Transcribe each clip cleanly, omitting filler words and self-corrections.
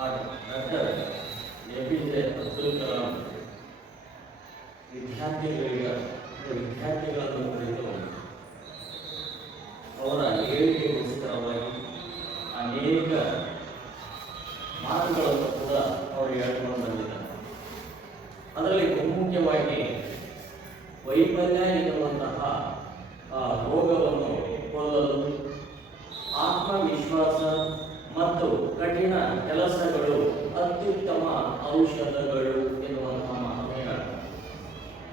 Doctor APJ Abdul Kalam ವಿದ್ಯಾರ್ಥಿಗಳನ್ನು ಕುರಿತು ಅವರ ಹೇಳಿಕೆಗೋಸ್ಕರವಾಗಿ ಅನೇಕ ಮಾತುಗಳನ್ನು ಕೂಡ ಅವರು ಹೇಳ್ಕೊಂಡು ಬಂದಿದ್ದಾರೆ. ಅದರಲ್ಲಿ ಬಹುಮುಖ್ಯವಾಗಿ ವೈಫಲ್ಯ ಎನ್ನುವಂತಹ ರೋಗವನ್ನು ಕೊಲ್ಲಲು ಆತ್ಮವಿಶ್ವಾಸ ಮತ್ತು ಕಠಿಣ ಕೆಲಸಗಳು ಅತ್ಯುತ್ತಮ ಔಷಧಗಳು ಎನ್ನುವಂತಹ ಮಾತನ್ನು ಹೇಳ್ತಾರೆ.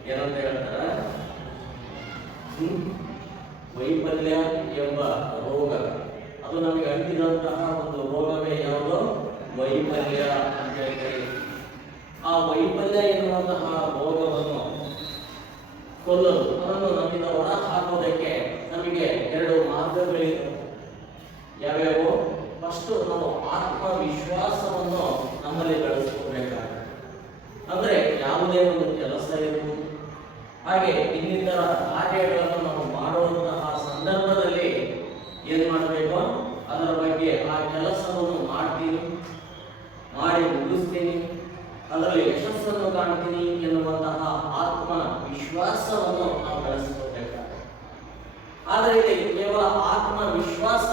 ಏನಂತ ಹೇಳ್ತಾರೆ? ವೈಫಲ್ಯ ಎಂಬ ರೋಗ ಅದು ನಮಗೆ ಅಂಟಿದಂತಹ ಒಂದು ರೋಗವೇ ಯಾವುದು? ವೈಫಲ್ಯ ಅಂತ ಹೇಳ್ತಾರೆ. ಆ ವೈಫಲ್ಯ ಎನ್ನುವಂತಹ ರೋಗವನ್ನು ಕೊಲ್ಲಲು, ಅದನ್ನು ನಮ್ಮಿಂದ ಹೊರ ಹಾಕೋದಕ್ಕೆ ನಮಗೆ ಎರಡು ಮಾರ್ಗಗಳಿವೆ. ಯಾವ್ಯಾವು? ಫಸ್ಟ್, ನಾವು ಆತ್ಮವಿಶ್ವಾಸವನ್ನು ನಮ್ಮಲ್ಲಿ ಬೆಳೆಸ್ಕೋಬೇಕಾಗುತ್ತೆ. ಅಂದ್ರೆ ಯಾವುದೇ ಒಂದು ಕೆಲಸ ಇರಬಹುದು, ಹಾಗೆ ಇನ್ನಿತರ ಕಾರ್ಯಗಳನ್ನು ನಾವು ಮಾಡುವಂತಹ ಸಂದರ್ಭದಲ್ಲಿ ಏನ್ ಮಾಡಬೇಕು? ಅದರ ಬಗ್ಗೆ ಆ ಕೆಲಸವನ್ನು ಮಾಡಿ ಮುಗಿಸ್ತೀನಿ, ಅದರಲ್ಲಿ ಯಶಸ್ಸನ್ನು ಕಾಣ್ತೀನಿ ಎನ್ನುವಂತಹ ಆತ್ಮ ವಿಶ್ವಾಸವನ್ನು ನಾವು ಬೆಳೆಸ್ಕೋಬೇಕಾಗುತ್ತೆ. ಆದರೆ ಇಲ್ಲಿ ಕೇವಲ ಆತ್ಮವಿಶ್ವಾಸ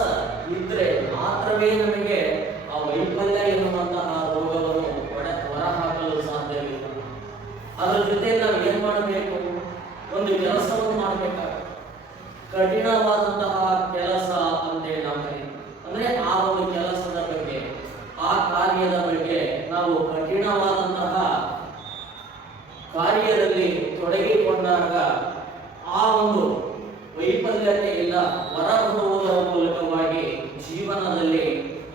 ಇದ್ರೆ ಮಾತ್ರವೇ ನಮಗೆ ಆ ವೈಫಲ್ಯ ಎನ್ನುವಂತಹ ರೋಗವನ್ನು ಹೊರಹಾಕಲು ಸಾಧ್ಯವಿಲ್ಲ. ಅದರ ಜೊತೆ ನಾವು ಏನ್ ಮಾಡಬೇಕು? ಒಂದು ಕೆಲಸವನ್ನು ಮಾಡಬೇಕಾಗುತ್ತೆ. ಕಠಿಣವಾದಂತಹ ಕೆಲಸ ಅಂತೇಳಿ ನಾವು ಅಂದ್ರೆ ಆ ಒಂದು ಕೆಲಸದ ಬಗ್ಗೆ, ಆ ಕಾರ್ಯದ ಬಗ್ಗೆ ನಾವು ಕಠಿಣವಾದಂತಹ ಕಾರ್ಯದಲ್ಲಿ ತೊಡಗಿಕೊಂಡಾಗ ಆ ಒಂದು ವೈಫಲ್ಯತೆಯಿಂದ ಹೊರಬರುವುದರ ಮೂಲಕವಾಗಿ ಜೀವನದಲ್ಲಿ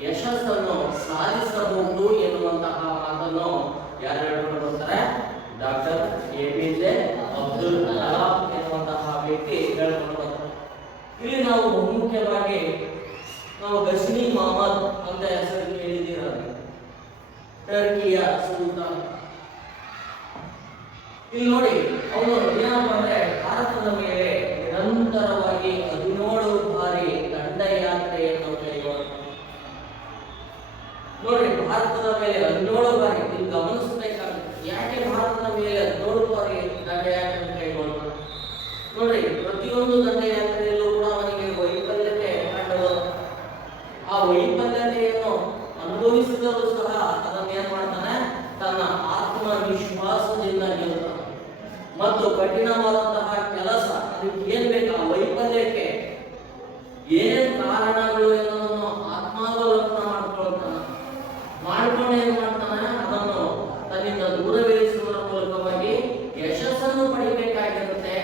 ಯಶಸ್ಸನ್ನು ಸಾಧಿಸಬಹುದು ಎನ್ನುವಂತಹ ಮಾತನ್ನು ಯಾರು ಹೇಳ್ಕೊಂಡು ಬರ್ತಾರೆ? ಡಾಕ್ಟರ್ ಎಪಿಜೆ ಅಬ್ದುಲ್ ಕಲಾಂ ಎನ್ನುವಂತಹ ವ್ಯಕ್ತಿ ಹೇಳ್ಕೊಂಡು ಬರ್ತಾರೆ. ಇಲ್ಲಿ ನಾವು ಮುಖ್ಯವಾಗಿ ಗಜ್ನಿ ಮೊಹಮ್ಮದ್ ಅಂತ ಹೆಸರು ಕೇಳಿದ್ದೀರ. ಟರ್ಕಿಯ ಸುಲ್ತಾನ್. ಇಲ್ಲಿ ನೋಡಿ, ಅವನು ಏನಪ್ಪ ಅಂದ್ರೆ ಭಾರತದ ಮೇಲೆ ನಿರಂತರವಾಗಿ 17 ಬಾರಿ ದಂಡಯಾತ್ರೆಯನ್ನು ಕೈಗೊಂಡ. ನೋಡಿ, ಭಾರತದ ಮೇಲೆ 17 ಬಾರಿ. ಇಲ್ಲಿ ಗಮನಿಸಬೇಕಾಗುತ್ತೆ, ಯಾಕೆ ಭಾರತದ ಮೇಲೆ 17 ಬಾರಿ ದಂಡಯಾತ್ರೆ ಕೈಗೊಂಡ? ನೋಡಿ, ಪ್ರತಿಯೊಂದು ದಂಡಯಾತ್ರೆಯಲ್ಲೂ ಕೂಡ ಅವನಿಗೆ ವೈಫಲ್ಯತೆ ಕಂಡು ಆ ವೈಫಲ್ಯತೆಯನ್ನು ಅನುಭವಿಸಿದರೂ ಸಹ ಅದನ್ನು ಏನ್ ಮಾಡ್ತಾನೆ? ತನ್ನ ಆತ್ಮವಿಶ್ವಾಸದಿಂದ ಗೆಲ್ತಾನೆ. ಮತ್ತು ಕಠಿಣವಾದಂತಹ ಕೆಲಸ, ಅದಕ್ಕೆ ಏನ್ ಬೇಕು? ಆ ವೈಫಲ್ಯಕ್ಕೆ ಏನೇನು ಕಾರಣಗಳು ಎನ್ನುವುದನ್ನು ಆತ್ಮಾವಲೋಕನ ಮಾಡ್ಕೊಂಡು ಏನ್ ಮಾಡ್ತಾನೆ? ಅದನ್ನು ತನ್ನಿಂದ ದೂರವಿರಿಸುವುದರ ಮೂಲಕವಾಗಿ ಯಶಸ್ಸನ್ನು ಪಡಿಬೇಕಾಗಿರುತ್ತೆ.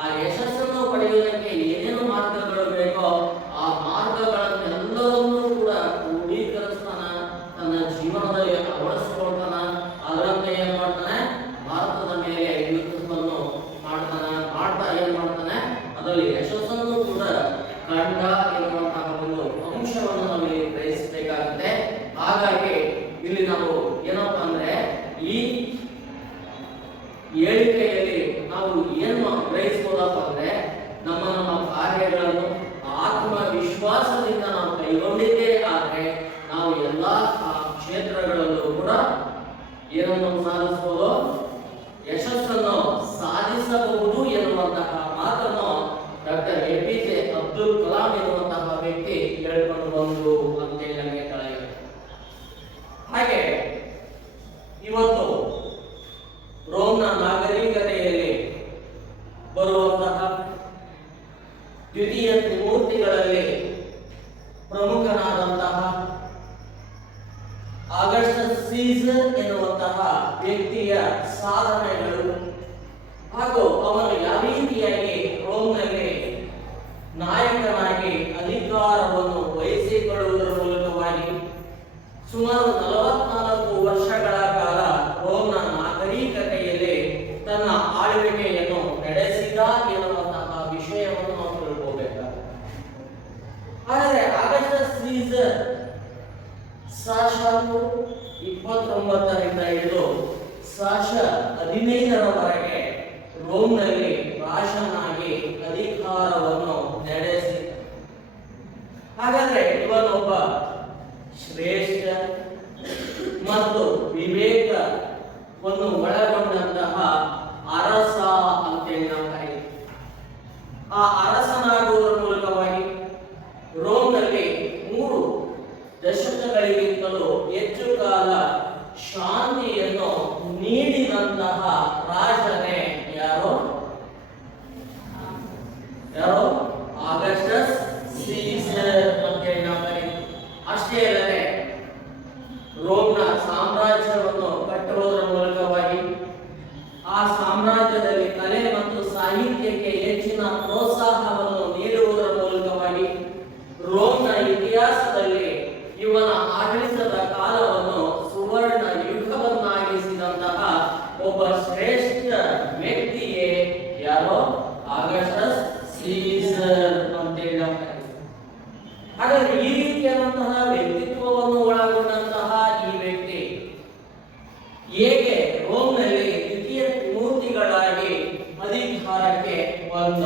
ಆ ಯಶಸ್ಸನ್ನು ಪಡೆಯುವುದಕ್ಕೆ ಏನೇನು ಮಾರ್ಗಗಳು ಬೇಕೋ ಆ ಮಾರ್ಗಗಳನ್ನೆಲ್ಲವನ್ನೂ ಕೂಡ ಕ್ರೋಢೀಕರಿಸ್ತಾನ, ತನ್ನ ಜೀವನದಲ್ಲಿ ಅಳವಡಿಸಿಕೊಳ್ತಾನ. ಅದರಂತೆ ಏನ್ ಮಾಡ್ತಾನೆ? ಭಾರತದ ಮೇಲೆ ಯುದ್ಧವನ್ನು ಮಾಡ್ತಾ ಏನ್ ಮಾಡ್ತಾನೆ? ಅದರಲ್ಲಿ ಯಶಸ್ಸನ್ನು ಕೂಡ ಕಂಡ ಎನ್ನುವಂತಹ ಒಂದು ಅಂಶವನ್ನು ನಾವು ಇಲ್ಲಿ ಗ್ರಹಿಸಬೇಕಾಗುತ್ತೆ. ಹಾಗಾಗಿ ಇಲ್ಲಿ ನಾವು ಏನಪ್ಪಾ ಅಂದ್ರೆ ಈ ಹೇಳಿಕೆಯಲ್ಲಿ ನಾವು ಏನು ಗ್ರಹಿಸಬಹುದಪ್ಪ ಅಂದ್ರೆ, ನಮ್ಮ ಕಾರ್ಯಗಳನ್ನು ಆತ್ಮವಿಶ್ವಾಸದಿಂದ ನಾವು ಕೈಗೊಂಡಿದ್ದೇ ಆದ್ರೆ ನಾವು ಎಲ್ಲಾ ಕ್ಷೇತ್ರಗಳಲ್ಲೂ ಕೂಡ ಏನನ್ನು ಸಾಧಿಸಬಹುದು? ಯಶಸ್ಸನ್ನು ಸಾಧಿಸಬಹುದು ಎನ್ನುವಂತಹ ಮಾತನ್ನು ಡಾಕ್ಟರ್ ಎಪಿಜೆ ಅಬ್ದುಲ್ ಕಲಾಂ ಎನ್ನುವಂತಹ ವ್ಯಕ್ತಿ ಹೇಳ್ಕೊಂಡು ಬಂದು ಅಂತೇಳಿ ನಮಗೆ ತಿಳಿಯುತ್ತೆ. ಹಾಗೆ ಇವತ್ತು ರೋಮ್ನ ನಾಗರಿಕತೆಯಲ್ಲಿ ಬರುವಂತಹ ದ್ವಿತೀಯ ತ್ರಿಮೂರ್ತಿಗಳಲ್ಲಿ ಪ್ರಮುಖನಾದಂತಹ ಆಗಸ್ಟಸ್ ಸೀಸರ್ ಎನ್ನುವಂತಹ ವ್ಯಕ್ತಿಯ ಸಾಧನೆಗಳು ಹಾಗೂ ಅವನು ಯಾವ ರೀತಿಯಾಗಿ ರೋಮ್ನಲ್ಲಿ ನಾಯಕನಾಗಿ ಅಧಿಕಾರವನ್ನು ವಹಿಸಿಕೊಳ್ಳುವುದರ ಮೂಲಕವಾಗಿ ಸುಮಾರು 44 ವರ್ಷಗಳ ಕಾಲ ರೋಮ್ನ ನಾಗರಿಕತೆಯಲ್ಲಿ ತನ್ನ ಆಳ್ವಿಕೆಯನ್ನು ನಡೆಸಿದ ಎನ್ನುವಂತಹ ವಿಷಯವನ್ನು ನಾವು ತಿಳ್ಕೋಬೇಕಾಗುತ್ತೆ. ಆದರೆ ಆಗಸ್ಟಸ್ ಸೀಸರ್ ಸಾಶ 29ರಿಂದ ಹಿಡಿದು ಸಾಶ 15ರವರೆಗೆ ರೋಮ್ನಲ್ಲಿ ರಾಜನಾಗಿ ಅಧಿಕಾರವನ್ನು ನಡೆಸಿದ. ಹಾಗಾದ್ರೆ ಇವನೊಬ್ಬ ಶ್ರೇಷ್ಠ ವನ್ನು ಒಳಗೊಂಡಂತಹ ಅರಸ ಅಂತೇಳಿ ನಾವು ಕರೀತೀವಿ. ಆ ಅರಸನಾಗುವುದರ ಮೂಲಕವಾಗಿ ರೋಮ್ನಲ್ಲಿ 3 ದಶಕಗಳಿಗಿಂತಲೂ ಹೆಚ್ಚು ಕಾಲ ಶಾಂತಿಯನ್ನು ನೀಡಿದಂತಹ ರಾಜನೇ ಯಾರು? ಆಗಸ್ಟಸ್ ಸೀಸರ್ ಅಂತೇಳಿ ನಾವು ಕರೀತೀವಿ. ಅಷ್ಟೇ ಅಲ್ಲದೆ ರೋಮ್ನ ಸಾಮ್ರಾಜ್ಯವನ್ನು ಕಟ್ಟುವುದರ ಮೂಲಕವಾಗಿ ಆ ಸಾಮ್ರಾಜ್ಯದಲ್ಲಿ ಕಲೆ ಮತ್ತು ಸಾಹಿತ್ಯಕ್ಕೆ ಹೆಚ್ಚಿನ ಪ್ರೋತ್ಸಾಹವನ್ನು ನೀಡುವುದರ ಮೂಲಕವಾಗಿ ರೋಮ್ನ ಇತಿಹಾಸದಲ್ಲಿ ಇವನ ಆಡಳಿತದ ಕಾಲವನ್ನು ಸುವರ್ಣ ಯುಗವನ್ನಾಗಿಸಿದಂತಹ ಒಬ್ಬ ಶ್ರೇಷ್ಠ ವ್ಯಕ್ತಿಯೇ ಯಾರೋ? ಆಗಸ್ಟಸ್ ಸೀಸರ್ ಅಂತೇಳಿ ನಾವು ಕರೀತೀವಿ. ಹಾಗಾದ್ರೆ ಈ ರೀತಿಯಾದಂತಹ ವ್ಯಕ್ತಿತ್ವವನ್ನು ಒಳಗೊಂಡಂತಹ ಈ ವ್ಯಕ್ತಿ ಹೇಗೆ ರೋಮ್ನಲ್ಲಿ ದ್ವಿತೀಯ ಮೂರ್ತಿಗಳಾಗಿ ಅಧಿಕಾರಕ್ಕೆ ಬಂದ?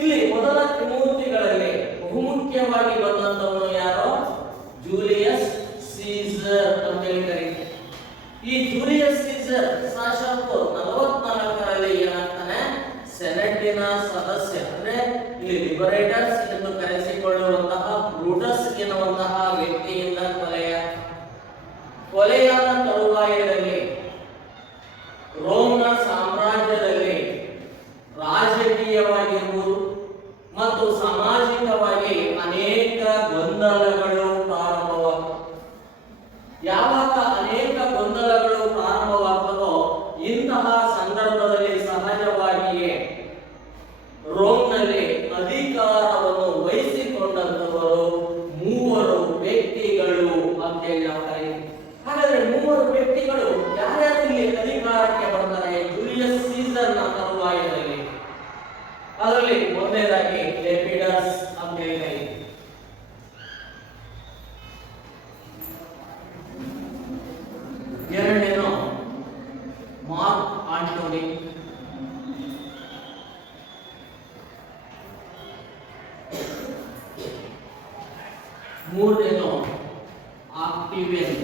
ಇಲ್ಲಿ ಮೊದಲ ತ್ರಿಮೂರ್ತಿಗಳಲ್ಲಿ ಬಹುಮುಖ್ಯವಾಗಿ ಬಂದಂತವನು ಯಾರೋ? ಜೂಲಿಯಸ್ ಸೀಸರ್ ಅಂತ ಕರೀತಾರೆ. ಈ ಜೂಲಿಯಸ್ ಸೀಸರ್ ಸಾಕ್ಷಾತ್ 44ರಲ್ಲಿ ಏನಾಗ್ತಾನೆ? ಸೆನೆಟಿನ ಸದಸ್ಯ, ಅಂದ್ರೆ ಇಲ್ಲಿ ಲಿಬರೇಟರ್ಸ್ ಎಂದು ಕರೆಸಿಕೊಳ್ಳುವಂತಹ ಬ್ರೂಟಸ್ ಎನ್ನುವಂತಹ ವ್ಯಕ್ತಿಯಿಂದ ಕೊಲೆಯಾದ ತರುವಾಯದಲ್ಲಿ ರೋಮ್ನ ಸಾಮ್ರಾಜ್ಯದಲ್ಲಿ ರಾಜಕೀಯವಾಗಿರುವುದು ಮತ್ತು ಸಾಮಾಜಿಕವಾಗಿ ಅನೇಕ ಗೊಂದಲಗಳು ಪ್ರಾರಂಭವಾಗುತ್ತವೆ. ಯಾವಾಗ ಅನೇಕ ಗೊಂದಲಗಳು ಪ್ರಾರಂಭವಾಗುತ್ತದೋ ಇಂತಹ ಸಂದರ್ಭದಲ್ಲಿ ಸಹಜವಾಗಿಯೇ ರೋಮ್ನಲ್ಲಿ ಅಧಿಕಾರವನ್ನು ವಹಿಸಿಕೊಂಡಂತವರು 3 ವ್ಯಕ್ತಿಗಳು ಅಂತೇಳಿ ನಾವು ಕರೀತೀವಿ. ಹಾಗಾದ್ರೆ 3 ವ್ಯಕ್ತಿಗಳು ಯಾರ್ಯಾರು ಇಲ್ಲಿ ಅಧಿಕಾರಕ್ಕೆ ಬರ್ತಾರೆ ಜೂಲಿಯಸ್ ಸೀಸರ್ನ ತರುವಾಯದಲ್ಲಿ? ಅದರಲ್ಲಿ ಮೊದಲನೇದಾಗಿ ಲೆಪಿಡಸ್ ಅಂತ ಹೇಳಿ, ಎರಡನೇನು ಮಾರ್ಕ್ ಆಂಟೋನಿ, ಮೂರನೇನು ಆಕ್ಟಿವಿಯನ್,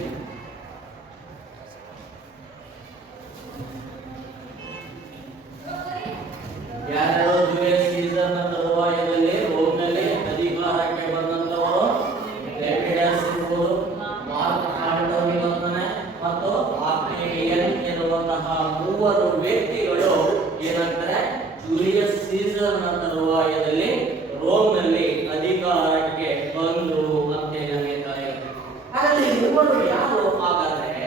ಯಾರ್ಯಾರು ಜೂಲಿಯಸ್ ಸೀಸರ್ನ ತರುವಾಯದಲ್ಲಿ ರೋಮ್ನಲ್ಲಿ ಅಧಿಕಾರಕ್ಕೆ ಬಂದಂತವರು? ಲೆಪಿಡಸ್ ಇರ್ಬೋದು, ಮಾರ್ಕ್ ಆಂಟೋನಿ ಮತ್ತು ಆಕ್ಟಿವಿಯನ್ ಎನ್ನುವಂತಹ 3 ವ್ಯಕ್ತಿಗಳು ಏನಾಗ್ತಾರೆ? ಜೂಲಿಯಸ್ ಸೀಸರ್ನ ತರುವಾಯದಲ್ಲಿ ರೋಮ್ನಲ್ಲಿ ಅಧಿಕಾರಕ್ಕೆ ಬಂದರು ಅಂತ ಹೇಳ್ತಾರೆ. ಹಾಗಾದ್ರೆ 3 ಯಾರು? ಹಾಗಾದ್ರೆ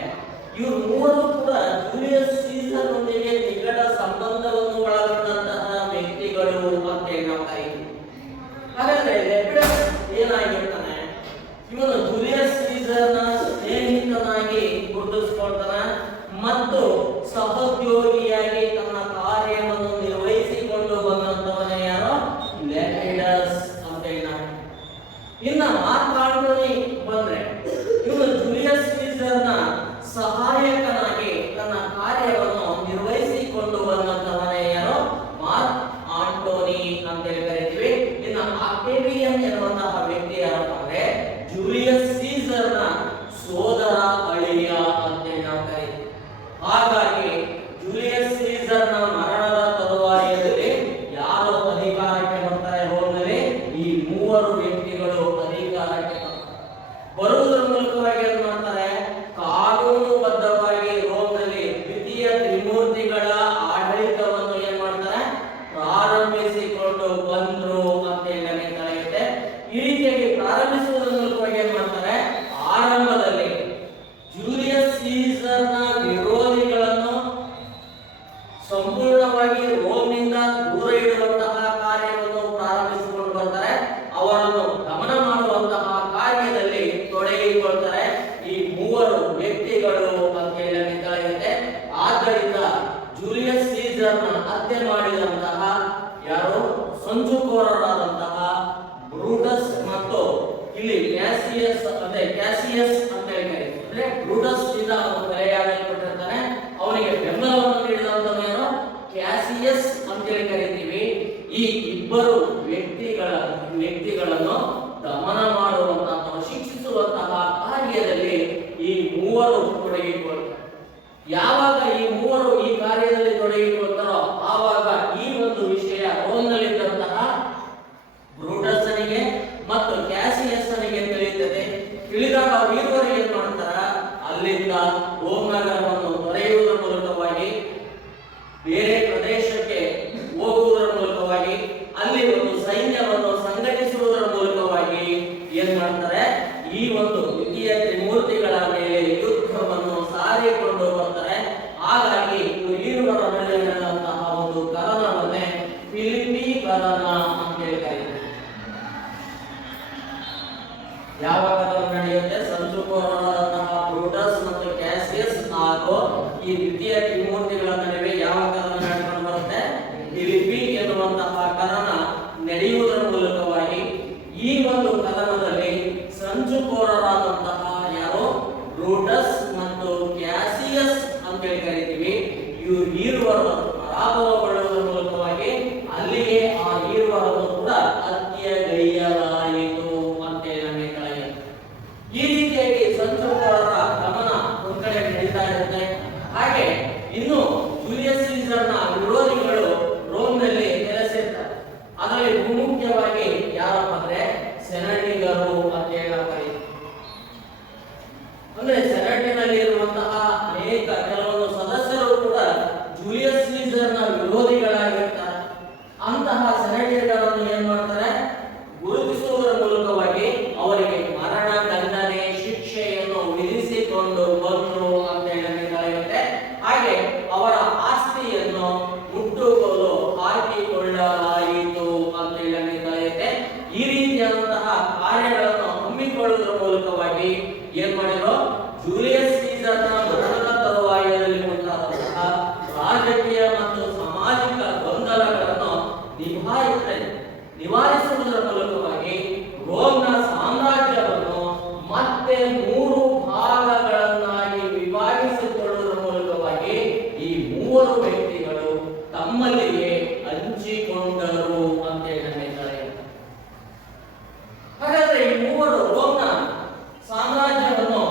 ಇವರು 3 ಕೂಡ ಜೂಲಿಯಸ್ ಸೀಸರ್ನೊಂದಿಗೆ ನಿಕಟ ಸಂಬಂಧವನ್ನು ಒಳಗೊಂಡಂತಹ ವ್ಯಕ್ತಿಗಳು ಅಂತ ನಾವು ಕರೀತೀವಿ. ಹಾಗಾದ್ರೆ ಲೆಪಿಡಸ್ ಏನಾಗಿರ್ತಾನೆ? ಇವನು ಜೂಲಿಯಸ್ ಸೀಸರ್ನ ಸ್ನೇಹಿತನಾಗಿ ಗುರುತಿಸಿಕೊಳ್ತಾನೆ ಮತ್ತು ಸಹೋದ್ಯೋಗಿಯಾಗಿ ತನ್ನ ಕಾರ್ಯವನ್ನು ನಿರ್ವಹಿಸಿಕೊಂಡು ಬಂದಂತವನೇ ಯಾರೋ? ಲೆಪಿಡಸ್ ಅಂತ ನಾವು. ಇನ್ನು ಮಾರ್ಕ್ ಆಂಟೋನಿ ಬಂದ್ರೆ ಇವನು ಜೂಲಿಯಸ್ ಸೀಸರ್ನ ಸಹಾಯಕನಾಗಿ ತನ್ನ ಕಾರ್ಯವನ್ನು ನಿರ್ವಹಿಸಿಕೊಂಡು ಬಂದಂತವನೇ ಯಾರೋ? ಮಾರ್ಕ್ ಆಂಟೋನಿ ಅಂತ ಕರೀತೀವಿ. ಇನ್ನು ಆಕ್ಟೇವಿಯನ್ ಎನ್ನುವಂತಹ ವ್ಯಕ್ತಿ ಯಾರಪ್ಪ ಅಂದ್ರೆ ಜೂಲಿಯಸ್ ಸೀಸರ್ನ ಸೋದರ ಅಳಿಯ ಅಂತ ನಾವು ಕರೀತೀವಿ. ಹಾಗಾಗಿ ಜೂಲಿಯಸ್ ಸೀಸರ್ನ ಮರಣದ ತರುವಾಯದಲ್ಲಿ ಯಾರು ಅಧಿಕಾರಕ್ಕೆ ಬರ್ತಾರೆ ರೋಮ್ನಲ್ಲಿ? ಈ 3 ವ್ಯಕ್ತಿಗಳು ಅಧಿಕಾರಕ್ಕೆ ಬರುವುದರ ಮೂಲಕವಾಗಿ ಏನು ಮಾಡ್ತಾರೆ? ಕಾನೂನುಬದ್ಧವಾಗಿ ರೋಮ್ನಲ್ಲಿ ದ್ವಿತೀಯ ತ್ರಿಮೂರ್ತಿಗಳ ಆಡಳಿತವನ್ನು ಏನ್ ಮಾಡ್ತಾರೆ? ಪ್ರಾರಂಭಿಸಿಕೊಂಡು ಬಂದ್ರು ಅಂತ ನಡೆಯುತ್ತೆ. ಈ ರೀತಿಯಾಗಿ ಪ್ರಾರಂಭಿಸುವುದರ ಮೂಲಕವಾಗಿ ಏನ್ ಮಾಡ್ತಾರೆ? ಆರಂಭದಲ್ಲಿ ಜೂಲಿಯಸ್ ಸೀಸರ್ನ ವಿರೋಧಿಗಳನ್ನು ಸಂಪೂರ್ಣವಾಗಿ ರೋಮ್ನಿಂದ ದೂರ ಇಡುವಂತಹ ಕಾರ್ಯವನ್ನು ಪ್ರಾರಂಭಿಸಿಕೊಂಡು ಬರ್ತಾರೆ. ಅವರನ್ನು ದಮನ ಮಾಡುವಂತಹ ಕಾರ್ಯದಲ್ಲಿ ತೊಡಗಿಕೊಳ್ತಾರೆ ಈ 3 ವ್ಯಕ್ತಿಗಳು ಅಂತ ನಡೆಯುತ್ತೆ. ಆದ್ದರಿಂದ ಜೂಲಿಯಸ್ ಸೀಸರ್ನ ಹತ್ಯೆ ಮಾಡಿದಂತಹ ಯಾರು? ಸಂಚುಕೋರರಾದಂತಹ ಬ್ರೂಟಸ್ ಮತ್ತು ಇಲ್ಲಿ ಕ್ಯಾಸಿಯಸ್ ಅಂತ ಹೇಳಿ ಅಂದ್ರೆ ಬ್ರೂಟಸ್ ಇಂದ ಅವನು ಕೊಲೆಯಾಗಲ್ಪಟ್ಟಿರ್ತಾನೆ. ಅವನಿಗೆ ಬೆಂಬಲವನ್ನು ನೀಡಿದಂತವನು ಕ್ಯಾಸಿಯಸ್ ಅಂತ ಹೇಳಿ ಕರೀತೀವಿ. ಈ ಇಬ್ಬರು ವ್ಯಕ್ತಿಗಳನ್ನು ದಮನ ಮಾಡುವಂತಹ ಶಿಕ್ಷಿಸುವಂತಹ ಕಾರ್ಯದಲ್ಲಿ ಈ 3 ಈ ಒಂದು ದ್ವಿತೀಯ ತ್ರಿಮೂರ್ತಿಗಳ ಮೇಲೆ ಯುದ್ಧವನ್ನು ಸಾರಿಕೊಂಡು ಬರ್ತಾರೆ. ಹಾಗಾಗಿ ಇವರ ನಡುವಿನಂತಹ ಒಂದು ಕದನವನ್ನೇ ಫಿಲಿಪಿ ಕದನ ಅಂತ ಹೇಳ್ತಾರೆ. ಯಾವ ಕದನ ನಡೆಯುತ್ತೆ? ಸಂಚುಕೋರರಾದಂತಹ ಬ್ರೂಟಸ್ ಮತ್ತು ಕ್ಯಾಸಿಯಸ್ ಹಾಗೂ ಈ ದ್ವಿತೀಯ ತ್ರಿಮೂರ್ತಿಗಳ ನಡುವೆ ಯಾವ ಕದನ ನಡೆದುಕೊಂಡು ಬರುತ್ತೆ? ಫಿಲಿಪಿ ಎನ್ನುವಂತಹ ಕದನ ನಡೆಯುವುದರ ಮೂಲಕವಾಗಿ ಈ ಒಂದು ಕದನದಲ್ಲಿ ಸಂಚುಕೋರರಾದಂತಹ ಯಾರು ಬ್ರೂಟಸ್ ಮತ್ತು ಕ್ಯಾಸಿಯಸ್ ಅಂತ ಹೇಳಿ ಕರಿತೀವಿ, ಇವರು ಈರುವರು ಪರಾಭವಗೊಳ್ಳುವುದರ ಮೂಲಕವಾಗಿ ಅಲ್ಲಿಗೆ ಆ ಈರುವರನ್ನು ಕೂಡ ಹತ್ಯೆಗೈಯಲಾಯಿತು ಅಂತ ಹೇಳಿ ನಮಗೆ. ಈ ರೀತಿಯಾಗಿ ಸಂಚುಕೋರರ ಗಮನ ಒಂದ್ ಕಡೆ ನಡೀತಾ ಇರುತ್ತೆ. ಹಾಗೆ ಇನ್ನು ಜೂಲಿಯಸ್ ಸೀಸರ್ನ ವಿರೋಧಿಗಳು ರೋಮ್ನಲ್ಲಿ ನೆಲೆಸಿರ್ತಾರೆ. ಅದರಲ್ಲಿ ಮುಖ್ಯವಾಗಿ ಯಾರಪ್ಪ ಅಂದ್ರೆ ಸೆನೆಟಿಗರು ಅಂತ ಹೇಳಿ ಅಂದ್ರೆ ಸೆನೆಟಿನಲ್ಲಿ ಇರುವಂತಹ ಅನೇಕ ಕೆಲವೊಂದು ಸದಸ್ಯರು ಕೂಡ ಜೂಲಿಯಸ್ ಸೀಸರ್ನ ವಿರೋಧಿಗಳಾಗಿರ್ತಾರೆ. ಅಂತಹ ಸೆನೆಟಿಗರನ್ನು ಏನ್ ಮಾಡ್ತಾರೆ? ಗುರುತಿಸುವುದರ ಮೂಲಕವಾಗಿ ಅವರಿಗೆ ಮರಣ ದಂಡನೆ ಶಿಕ್ಷೆಯನ್ನು ವಿಧಿಸಿಕೊಂಡು ಬಂದರು ಅಂತ ಹೇಳಲಾಗುತ್ತೆ. ಹಾಗೆ ಅವರ ಆಸ್ತಿಯನ್ನು ಮುಟ್ಟುಗೋಲು ಹಾಕಿಕೊಳ್ಳಲಾಯಿತು ಅಂತ ಹೇಳಲಾಗುತ್ತೆ. ಈ ರೀತಿಯಾದಂತಹ ಕಾರ್ಯಗಳನ್ನು ಹಮ್ಮಿಕೊಳ್ಳುವುದರ ಮೂಲಕವಾಗಿ ಏನ್ ಮಾಡಿದ್ರು? ಜೂಲಿಯಸ್ ಸೀಸರ್ನ ಮರಣದ ತರುವಾಯದಲ್ಲಿ ಉಂಟಾದಂತಹ ರಾಜಕೀಯ ಮತ್ತು ಸಾಮಾಜಿಕ ಗೊಂದಲಗಳನ್ನು ನಿವಾರಿಸುವುದರ ಮೂಲಕವಾಗಿ ರೋಮ್ನ ಸಾಮ್ರಾಜ್ಯವನ್ನು ಮತ್ತೆ 3 ಭಾಗಗಳನ್ನಾಗಿ ವಿಭಾಗಿಸಿಕೊಳ್ಳುವುದರ ಮೂಲಕವಾಗಿ ಈ 3 ವ್ಯಕ್ತಿಗಳು ತಮ್ಮಲ್ಲಿಯೇ ಹಂಚಿಕೊಂಡರು ಅಂತ ಹೇಳ್ತಾರೆ. ಹಾಗಾದ್ರೆ ಈ 3 ರೋಮ್ನ ಸಾಮ್ರಾಜ್ಯವನ್ನು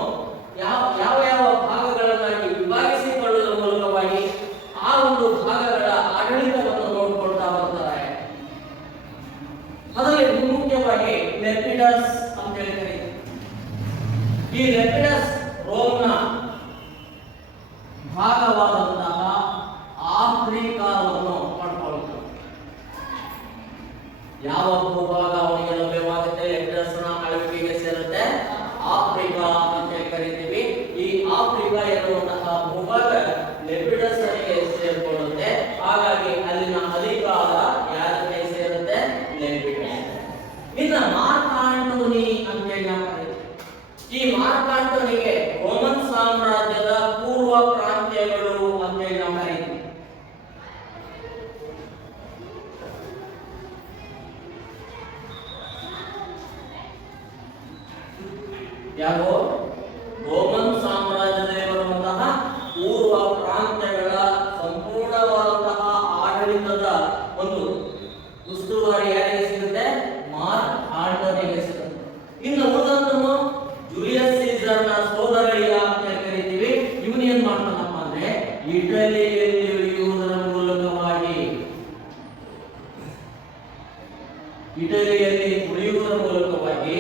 ಯಾವ ಯಾವ ಭಾಗಗಳನ್ನಾಗಿ ವಿಭಾಗಿಸಿಕೊಳ್ಳುವುದರ ಮೂಲಕವಾಗಿ ಆ ಒಂದು ಭಾಗಗಳ ಆಡಳಿತವನ್ನು ನೋಡಿಕೊಳ್ತಾ ಬರ್ತಾರೆ. ಅದರಲ್ಲಿ ಮುಖ್ಯವಾಗಿ ಲೆಪಿಡಸ್ ಅಂತ ಹೇಳ್ತಾರೆ. ಈ ಲೆಪಿಡಸ್ ರೋಮ್ನ ಭಾಗವಾದಂತಹ ಆಫ್ರಿಕಾವನ್ನು ಪಡ್ಕೊಳ್ತಾರೆ. ಯಾವ ಭೂಭಾಗ ಅವನಿಗೆ ಲಭ್ಯವಾಗುತ್ತೆ? ಲೆಪಿಡಸ್ನ ಆಳ್ವಿಕೆಗೆ ಸೇರುತ್ತೆ ಆಫ್ರಿಕಾ ಅಂತ ಕರಿತೀವಿ. ಈ ಆಫ್ರಿಕಾ ಎನ್ನುವಂತಹ ಭೂಭಾಗ ಲೆಪಿಡಸ್ ಗೆ ಸೇರಿಕೊಳ್ಳುತ್ತೆ. ಹಾಗಾಗಿ ಅಲ್ಲಿನ ಅಧಿಕಾರ ಯಾರ ಕೈ ಸೇರುತ್ತೆ? ಲೆಪಿಡಸ್. ಇನ್ನು ಮಾರ್ಕ್ ಆಂಟೋನಿ ಅಂತ ಹೇಳಿ ಈ ಮಾರ್ಕ್ ಆಂಟೋನಿಗೆ ರೋಮನ್ ಸಾಮ್ರಾಜ್ಯದ ಪೂರ್ವ ಪ್ರಾಂತ್ಯಗಳು ಅಂತ ಹೇಳಿ ನಾವು ಕರೀತೀವಿ. ಯಾಕೋ ರೋಮನ್ ಸಾಮ್ರಾಜ್ಯದಲ್ಲಿ ಬರುವಂತಹ ಪೂರ್ವ ಪ್ರಾಂತ್ಯಗಳ ಸಂಪೂರ್ಣವಾದಂತಹ ಆಡಳಿತದ ಒಂದು ಉಸ್ತುವಾರಿ ಯಾರಿಗೆ ಸಿಗುತ್ತೆ? ಮಾರ್ಕ್ ಆಂಟೋನಿಗೆ ಸಿಗುತ್ತೆ. ಇನ್ನು ಉಳಿದನ್ನು ಜೂಲಿಯಸ್ ಸೀಸರ್ನ ಸೋದರಳಿಯ ಅಂತ ಕರಿತೀವಿ. ಇವನು ಏನ್ ಮಾಡ್ತಾನಪ್ಪ ಅಂದ್ರೆ ಇಟಲಿಯಲ್ಲಿ ಉಳಿಯುವುದರ ಮೂಲಕವಾಗಿ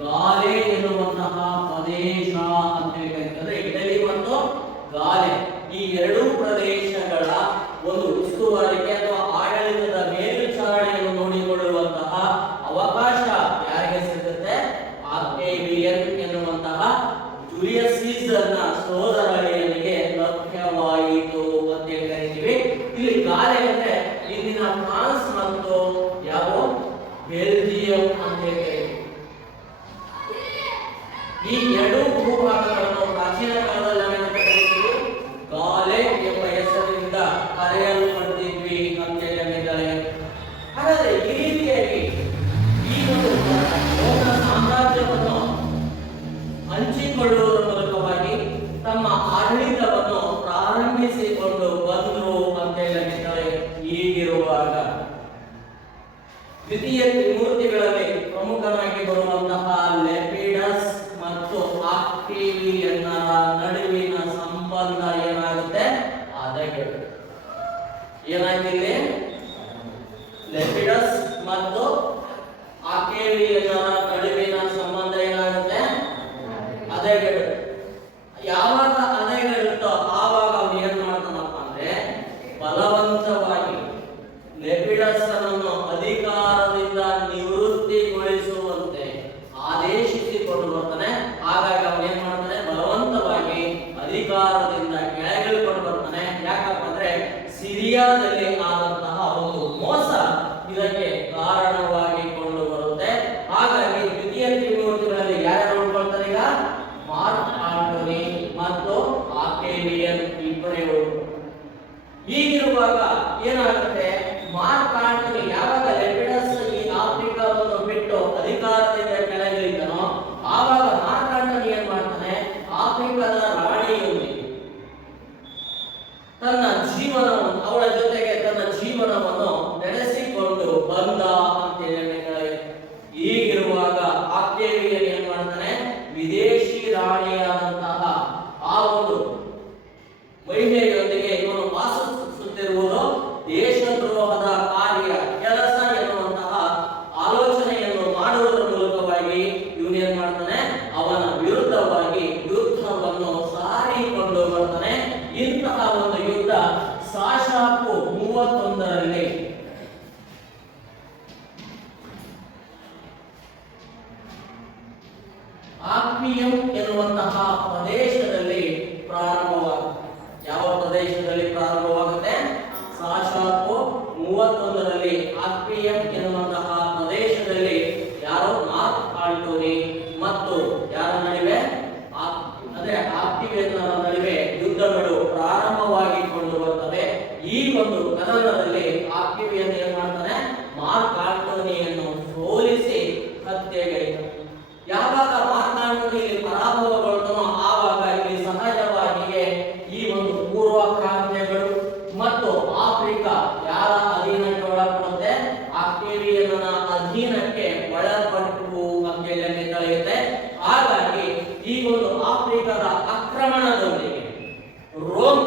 ಗಾಲೆ ಎನ್ನುವಂತಹ ಪ್ರದೇಶ ಅಂತ ಕರೀತಾರೆ. ಇಟಲಿ ಮತ್ತು ಗಾಲೆ ಈ ಎರಡೂ ಪ್ರದೇಶಗಳ ಒಂದು ಉಸ್ತುವಾರಿಗೆ ಅಥವಾ ಆಡಳಿತದ ಮೇಲ್ವಿಚಾರಣೆಯನ್ನು ನೋಡಿಕೊಳ್ಳುವಂತಹ ಅವಕಾಶ ಯಾರಿಗೆ ಸಿಗುತ್ತೆ? ಆಕ್ಟೇವಿಯನ್ ಎನ್ನುವಂತಹ ಜೂಲಿಯಸ್ ಸೀಸರ್ನ ಸೋದರಳಿಯನಿಗೆ ಲಭ್ಯವಾಯಿತು ಅಂತ ಕರೀತೀವಿ. ಇಲ್ಲಿ ಗಾಲೆ ಅಂದ್ರೆ ಇಂದಿನ ಫ್ರಾನ್ಸ್ ಮತ್ತು ಯಾವ ಬೆಲ್ಜಿಯಂ ಅಂತ ಕರೀತೀವಿ. ಈ ಎರಡು ಭೂಭಾಗಗಳನ್ನು ಪ್ರಾಚೀನ ಕಾಲದಲ್ಲಿ ಗಾಲೆ ಎಂಬ ಹೆಸರಿನಿಂದ ಕರೆಯಲ್ಪಡ್ತಿದ್ವಿ ಅಂತ ಹೇಳಿದ್ದಾರೆ. ಹಾಗಾದ್ರೆ ಈ ರೀತಿಯಾಗಿ ಈ ಒಂದು ಸಾಮ್ರಾಜ್ಯವನ್ನು ಹಂಚಿಕೊಳ್ಳುವುದರ ಮೂಲಕವಾಗಿ ತಮ್ಮ ಆಡಳಿತವನ್ನು ಪ್ರಾರಂಭಿಸಿಕೊಂಡು ಬಂದರು ಅಂತ ಹೇಳಿದ್ದಾರೆ. ಹೀಗಿರುವಾಗ ದ್ವಿತೀಯ ತ್ರಿಮೂರ್ತಿಗಳಲ್ಲಿ ಪ್ರಮುಖರಾಗಿ ಬರುವಂತಹ ಲೆಪಿಡಸ್ ಮತ್ತು ಆಕ್ಟೇವಿಯನ್ನರ ನಡುವಿನ ಸಂಬಂಧ ಏನಾಗುತ್ತೆ? ಹದಗೆಡುತ್ತೆ. ಏನಾಗುತ್ತೆ, ಮಾರ್ಕ್ ಆಂಟನಿ ಯಾವಾಗ ಲೆಪಿಡಸ್ ಈ ಆಫ್ರಿಕಾವನ್ನು ಬಿಟ್ಟು ಅಧಿಕಾರದಿಂದ ಕೆಳಗಿಳಿದನೋ ಆವಾಗ ಮಾರ್ಕ್ ಆಂಟನಿ ಏನ್ ಮಾಡ್ತಾನೆ, ಆಫ್ರಿಕಾದ ರಾಣಿಯೊಂದಿಗೆ ತನ್ನ ಜೀವನವನ್ನು, ಅವಳ ಜೊತೆಗೆ ತನ್ನ ಜೀವನವನ್ನು ನಡೆಸಿಕೊಂಡು ಬಂದ ಅಂತ ಹೇಳಿ. ಹೀಗಿರುವಾಗ ಆಕ್ಟೇವಿಯನ್ ಏನ್ ಮಾಡ್ತಾನೆ, ವಿದೇಶಿ ರಾಣಿಯಾದಂತಹ ಆ ಒಂದು ಮಹಿಳೆಯೊಂದಿಗೆ ಇವನು ವಾಸಿಸುತ್ತಿರುವುದು ದೇಶದ್ರೋಹದ ಕಾರ್ಯ ಕೆಲಸ ಎನ್ನುವಂತಹ ಆಲೋಚನೆಯನ್ನು ಮಾಡುವುದರ ಮೂಲಕವಾಗಿ ಇವನು ಏನ್ ಮಾಡ್ತಾನೆ, ಅವನ ವಿರುದ್ಧವಾಗಿ ಯುದ್ಧವನ್ನು ಸಾರಿಕೊಂಡು ಬರ್ತಾನೆ. ಇಂತಹ ಒಂದು ಯುದ್ಧ ಸಾಶಾಪು 31ರಲ್ಲಿ ಆಕ್ವಿಯಂ ಎನ್ನುವಂತಹ ಪ್ರದೇಶದಲ್ಲಿ ಪ್ರಾರಂಭವಾಗುತ್ತೆ. ಯಾವ ಪ್ರದೇಶದಲ್ಲಿ ಪ್ರಾರಂಭವಾಗುತ್ತೆ? ಸಾಶಾಪು 31ರಲ್ಲಿ ಆಕ್ವಿಯಂ ಎನ್ನುವಂತಹ ಪ್ರದೇಶದಲ್ಲಿ ಯಾರು, ಮಾರ್ಕ್ ಆಂಟೋನಿ ಮತ್ತು ಯಾರ ನಡುವೆ, ಅಂದ್ರೆ ಆಕ್ಟಿವಿಯನ್ನರ ನಡುವೆ ಯುದ್ಧಗಳು ಪ್ರಾರಂಭವಾಗಿಕೊಂಡು ಬರ್ತವೆ. ಈ ಒಂದು ಕದನದಲ್ಲಿ ಆಕ್ಟಿವಿಯನ್ ಏನ್ ಮಾಡ್ತಾನೆ, ಮಾರ್ಕ್ ಆಂಟೋನಿಯನ್ನು ಸೋಲಿಸಿ ಹತ್ಯೆಗೈತಾನೆ. ಯಾವಾಗ ಮಾರ್ಕ್ ಆಂಟೋನಿ ಪರಾಭವಗೊಳ್ತಾನೋ ಆವಾಗ ಇಲ್ಲಿ ಸಹಜವಾಗಿಯೇ ಈ ಒಂದು ಪೂರ್ವ ಪ್ರಾಂತ್ಯಗಳು ಮತ್ತು ಆಫ್ರಿಕಾ ಯಾರ ಅಧೀನಕ್ಕೆ ಒಳಪಡುತ್ತೆ, ಆಕ್ಟೇವಿಯನ್ನ ಅಧೀನಕ್ಕೆ ಒಳಪಟ್ಟು ಅಂತ ಹೇಳಿ ತಿಳಿಯುತ್ತೆ. ಹಾಗಾಗಿ ಈ ಒಂದು ಆಫ್ರಿಕಾದ ಆಕ್ರಮಣದೊಂದಿಗೆ ರೋಮ್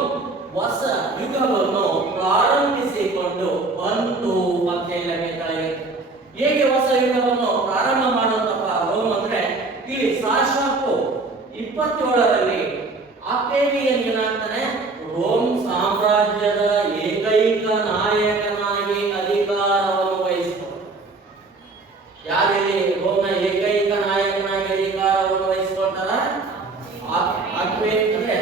ಹೊಸ ಯುಗವನ್ನು ಪ್ರಾರಂಭಿಸಿಕೊಂಡು ಬಂತು ಅಂತ ಹೇಳಿ ತಿಳಿಯುತ್ತೆ. ಹೇಗೆ ಹೊಸ ಯುಗವನ್ನು ಪ್ರಾರಂಭ ಮಾಡುವಂತಹ ರೋಮ್ ಅಂದ್ರೆ, ಇಲ್ಲಿ ಸಾಶಾಪು 27ರಲ್ಲಿ ಆಕ್ಟೇವಿಯನ್ ಏನಾಗ್ತಾನೆ, ರೋಮ್ ಸಾಮ್ರಾಜ್ಯದ ಏಕೈಕ ನಾಯಕನಾಗಿ ಅಧಿಕಾರವನ್ನು ವಹಿಸ್ತಾನೆ. ಯಾರಲ್ಲಿ ರೋಮ್ನ ಏಕೈಕ ನಾಯಕನಾಗಿ ಅಧಿಕಾರವನ್ನು ವಹಿಸಿಕೊಳ್ತಾರ? ಅಂದ್ರೆ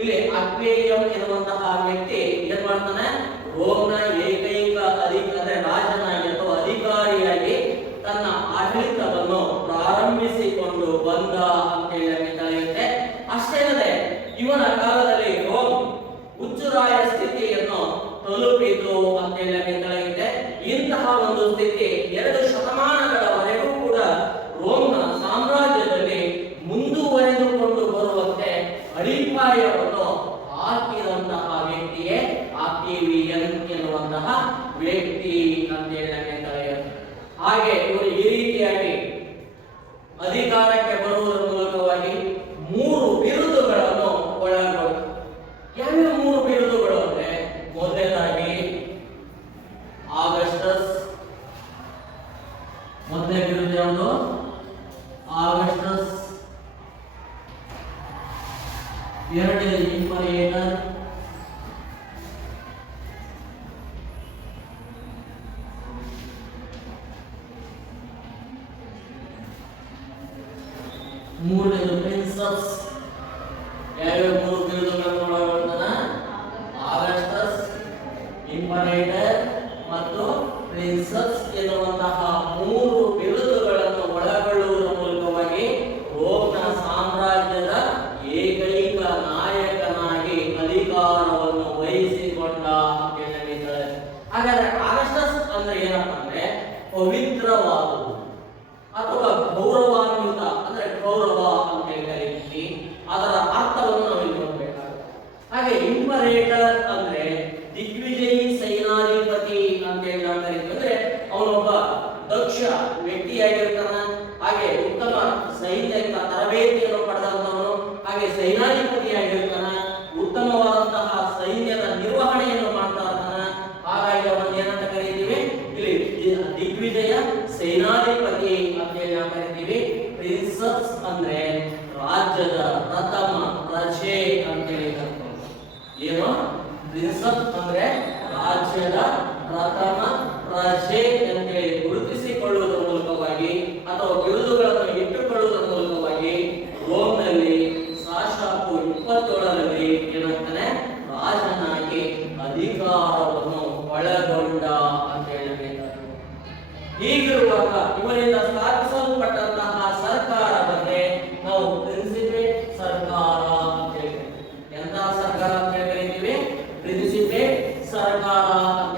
ಇಲ್ಲಿ ಆಕ್ವೇರಿಯಂ ಎನ್ನುವಂತಹ ವ್ಯಕ್ತಿ ಏನ್ ಮಾಡ್ತಾನೆ, ರೋಮ್ನ ಏಕೈಕ ಅಂದ್ರೆ ರಾಜನಾಗಿ ಅಥವಾ ಅಧಿಕಾರಿಯಾಗಿ ತನ್ನ ಆಡಳಿತವನ್ನು ಪ್ರಾರಂಭಿಸಿಕೊಂಡು ಬಂದ ಅಂತ ಹೇಳಿ ತಿಳಿಯುತ್ತೆ. ಅಷ್ಟೇ ಅಲ್ಲದೆ ಇವನ ಕಾಲದಲ್ಲಿ ರೋಮ್ ಹುಚ್ಚುರಾಯ ಸ್ಥಿತಿಯನ್ನು ತಲುಪಿತು ಅಂತ ಹೇಳಿ ತಿಳಿಯುತ್ತೆ. ಇಂತಹ ಒಂದು ಸ್ಥಿತಿ 2 ಶತಮಾನಗಳವರೆಗೂ ಕೂಡ ರೋಮ್ನ ಸಾಮ್ರಾಜ್ಯದಲ್ಲಿ ಮುಂದುವರೆದುಕೊಂಡು ಬರುವಂತೆ ಅಡಿಪಾಯವನ್ನು ಹಾಕಿದಂತಹ ವ್ಯಕ್ತಿಯೇ ಆಕ್ಟೇವಿಯನ್ ಎನ್ನುವಂತಹ ವ್ಯಕ್ತಿ ಅಂತ ಹೇಳಿ ತಿಳಿಯುತ್ತೆ. ಹಾಗೆ ಇವರು ಈ ರೀತಿಯಾಗಿ ಅಧಿಕಾರಕ್ಕೆ ಬರುವುದರ ಮೂಲಕವಾಗಿ 3 ಬಿರುದುಗಳನ್ನು ಒಳಗೊಂಡು, ಯಾವ್ಯಾವ 3 ಬಿರುದುಗಳು ಅಂದ್ರೆ, ಮೊದಲನೇದಾಗಿ ಆಗಸ್ಟಸ್, ಮೊದಲನೇ ಬಿರುದು ಯಾವುದು? ಆಗಸ್ಟಸ್. ಎರಡನೇ ಇಂಪರೇಟರ್, ಮೂರನೇದು ಪ್ರಿನ್ಸಸ್. ಯಾವ್ಯಾವ 3 ಬಿರುದುಗಳನ್ನು ಒಳಗೊಂಡನ? ಆಗಸ್ಟಸ್, ಇಂಪರೇಟರ್ ಮತ್ತು ಪ್ರಿನ್ಸಸ್ ಎನ್ನುವಂತಹ 3 ಬಿರುದುಗಳನ್ನು ಒಳಗೊಳ್ಳುವುದರ ಮೂಲಕವಾಗಿ ರೋಮ್ನ ಸಾಮ್ರಾಜ್ಯದ ಏಕೈಕ ನಾಯಕನಾಗಿ ಅಧಿಕಾರವನ್ನು ವಹಿಸಿಕೊಂಡ ಅಂತ ಹೇಳಿದ್ದಾರೆ. ಹಾಗಾದ್ರೆ ಆಗಸ್ಟಸ್ ಅಂದ್ರೆ ಏನಪ್ಪ ಅಂದ್ರೆ ಪವಿತ್ರವಾದುದು ಅಥವಾ ಗೌರವಾನ್ವಿತ, ಅಂದ್ರೆ ಗೌರವ ಅಂತ ಕರೀತೀವಿ. ಅದರ ಅರ್ಥವನ್ನು ನಾವು ಇಲ್ಲಿ ನೋಡಬೇಕಾಗುತ್ತೆ. ಹಾಗೆ ಇಂಪರೇಟರ್ ಅಂದ್ರೆ ದಿಗ್ವಿಜಯಿ ಸೈನಾಧಿಪತಿ ಅಂತ ಹೇಳಿ ನಾವು ಕರೀತೀವಿ. ಅಂದ್ರೆ ಅವನೊಬ್ಬ ದಕ್ಷ ವ್ಯಕ್ತಿಯಾಗಿರ್ತಾನ, ಹಾಗೆ ಉತ್ತಮ ಸೈನಿಕ ತರಬೇತಿಯನ್ನು ಪಡೆದಂತವನು, ಹಾಗೆ ಸೈನಾಧಿಪತಿಯಾಗಿರ್ತಾನ, ಉತ್ತಮವಾದಂತಹ ಸೈನ್ಯದ ನಿರ್ವಹಣೆಯನ್ನು ಮಾಡ್ತಾ ಇರ್ತಾನ. ಹಾಗಾಗಿ ಅವನು ಏನಂತ ಕರೀತೀವಿ, ಇಲ್ಲಿ ದಿಗ್ವಿಜಯ ಸೈನಾಧಿಪತಿ ಅಂತ ಹೇಳಿ ನಾವು ಕರಿತೀವಿ. ಪ್ರಿನ್ಸಸ್ ಅಂದ್ರೆ ರಾಜ್ಯದ ಪ್ರಥಮ ಪ್ರಜೆ ಅಂತ ಹೇಳಿ ಕರೀತೀವಿ. ಏನು? ಪ್ರಿನ್ಸಸ್ ಅಂದ್ರೆ ರಾಜ್ಯದ ಪ್ರಥಮ ಪ್ರಜೆ ಅಂತ ಹೇಳಿ ಗುರುತಿಸಿಕೊಳ್ಳುವುದರ ಮೂಲಕವಾಗಿ ಅಥವಾ ಬಿರುದುಗಳನ್ನು ಇಟ್ಟುಕೊಳ್ಳುವುದರ ಮೂಲಕವಾಗಿ ರೋಮ್ನಲ್ಲಿ ಸಾಶಾಪು 27ರಲ್ಲಿ ಏನಾಗ್ತಾನೆ, ರಾಜನಾಗಿ ಅಧಿಕಾರವನ್ನು ಒಳಗೊಂಡ ಅಂತ ಹೇಳಿ. ಹೀಗಿರುವಾಗ ಇವರಿಂದ ಸ್ಥಾಪಿಸಲ್ಪಟ್ಟಂತಹ ಸರ್ಕಾರ ಬಗ್ಗೆ ನಾವು ಪ್ರಿನ್ಸಿಪೇಟ್ ಸರ್ಕಾರ ಅಂತ ಹೇಳ್ತೀವಿ. ಎಂತಹ ಸರ್ಕಾರ ಅಂತ ಕರೀತೀವಿ? ಪ್ರಿನ್ಸಿಪೇಟ್ ಸರ್ಕಾರ ಅಂತ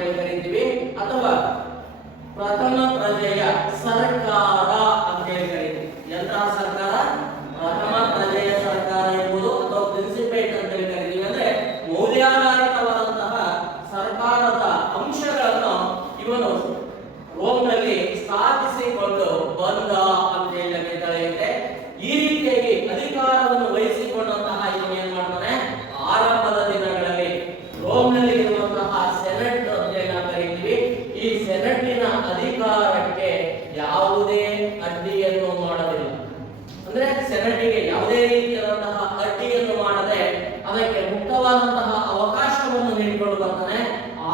ಸೆನೆಟ್ಗೆ ಯಾವುದೇ ರೀತಿಯಾದಂತಹ ಅಡ್ಡಿಯನ್ನು ಮಾಡದೆ ಅದಕ್ಕೆ ಮುಕ್ತವಾದಂತಹ ಅವಕಾಶವನ್ನು ನೀಡಿಕೊಂಡು ಬರ್ತಾನೆ.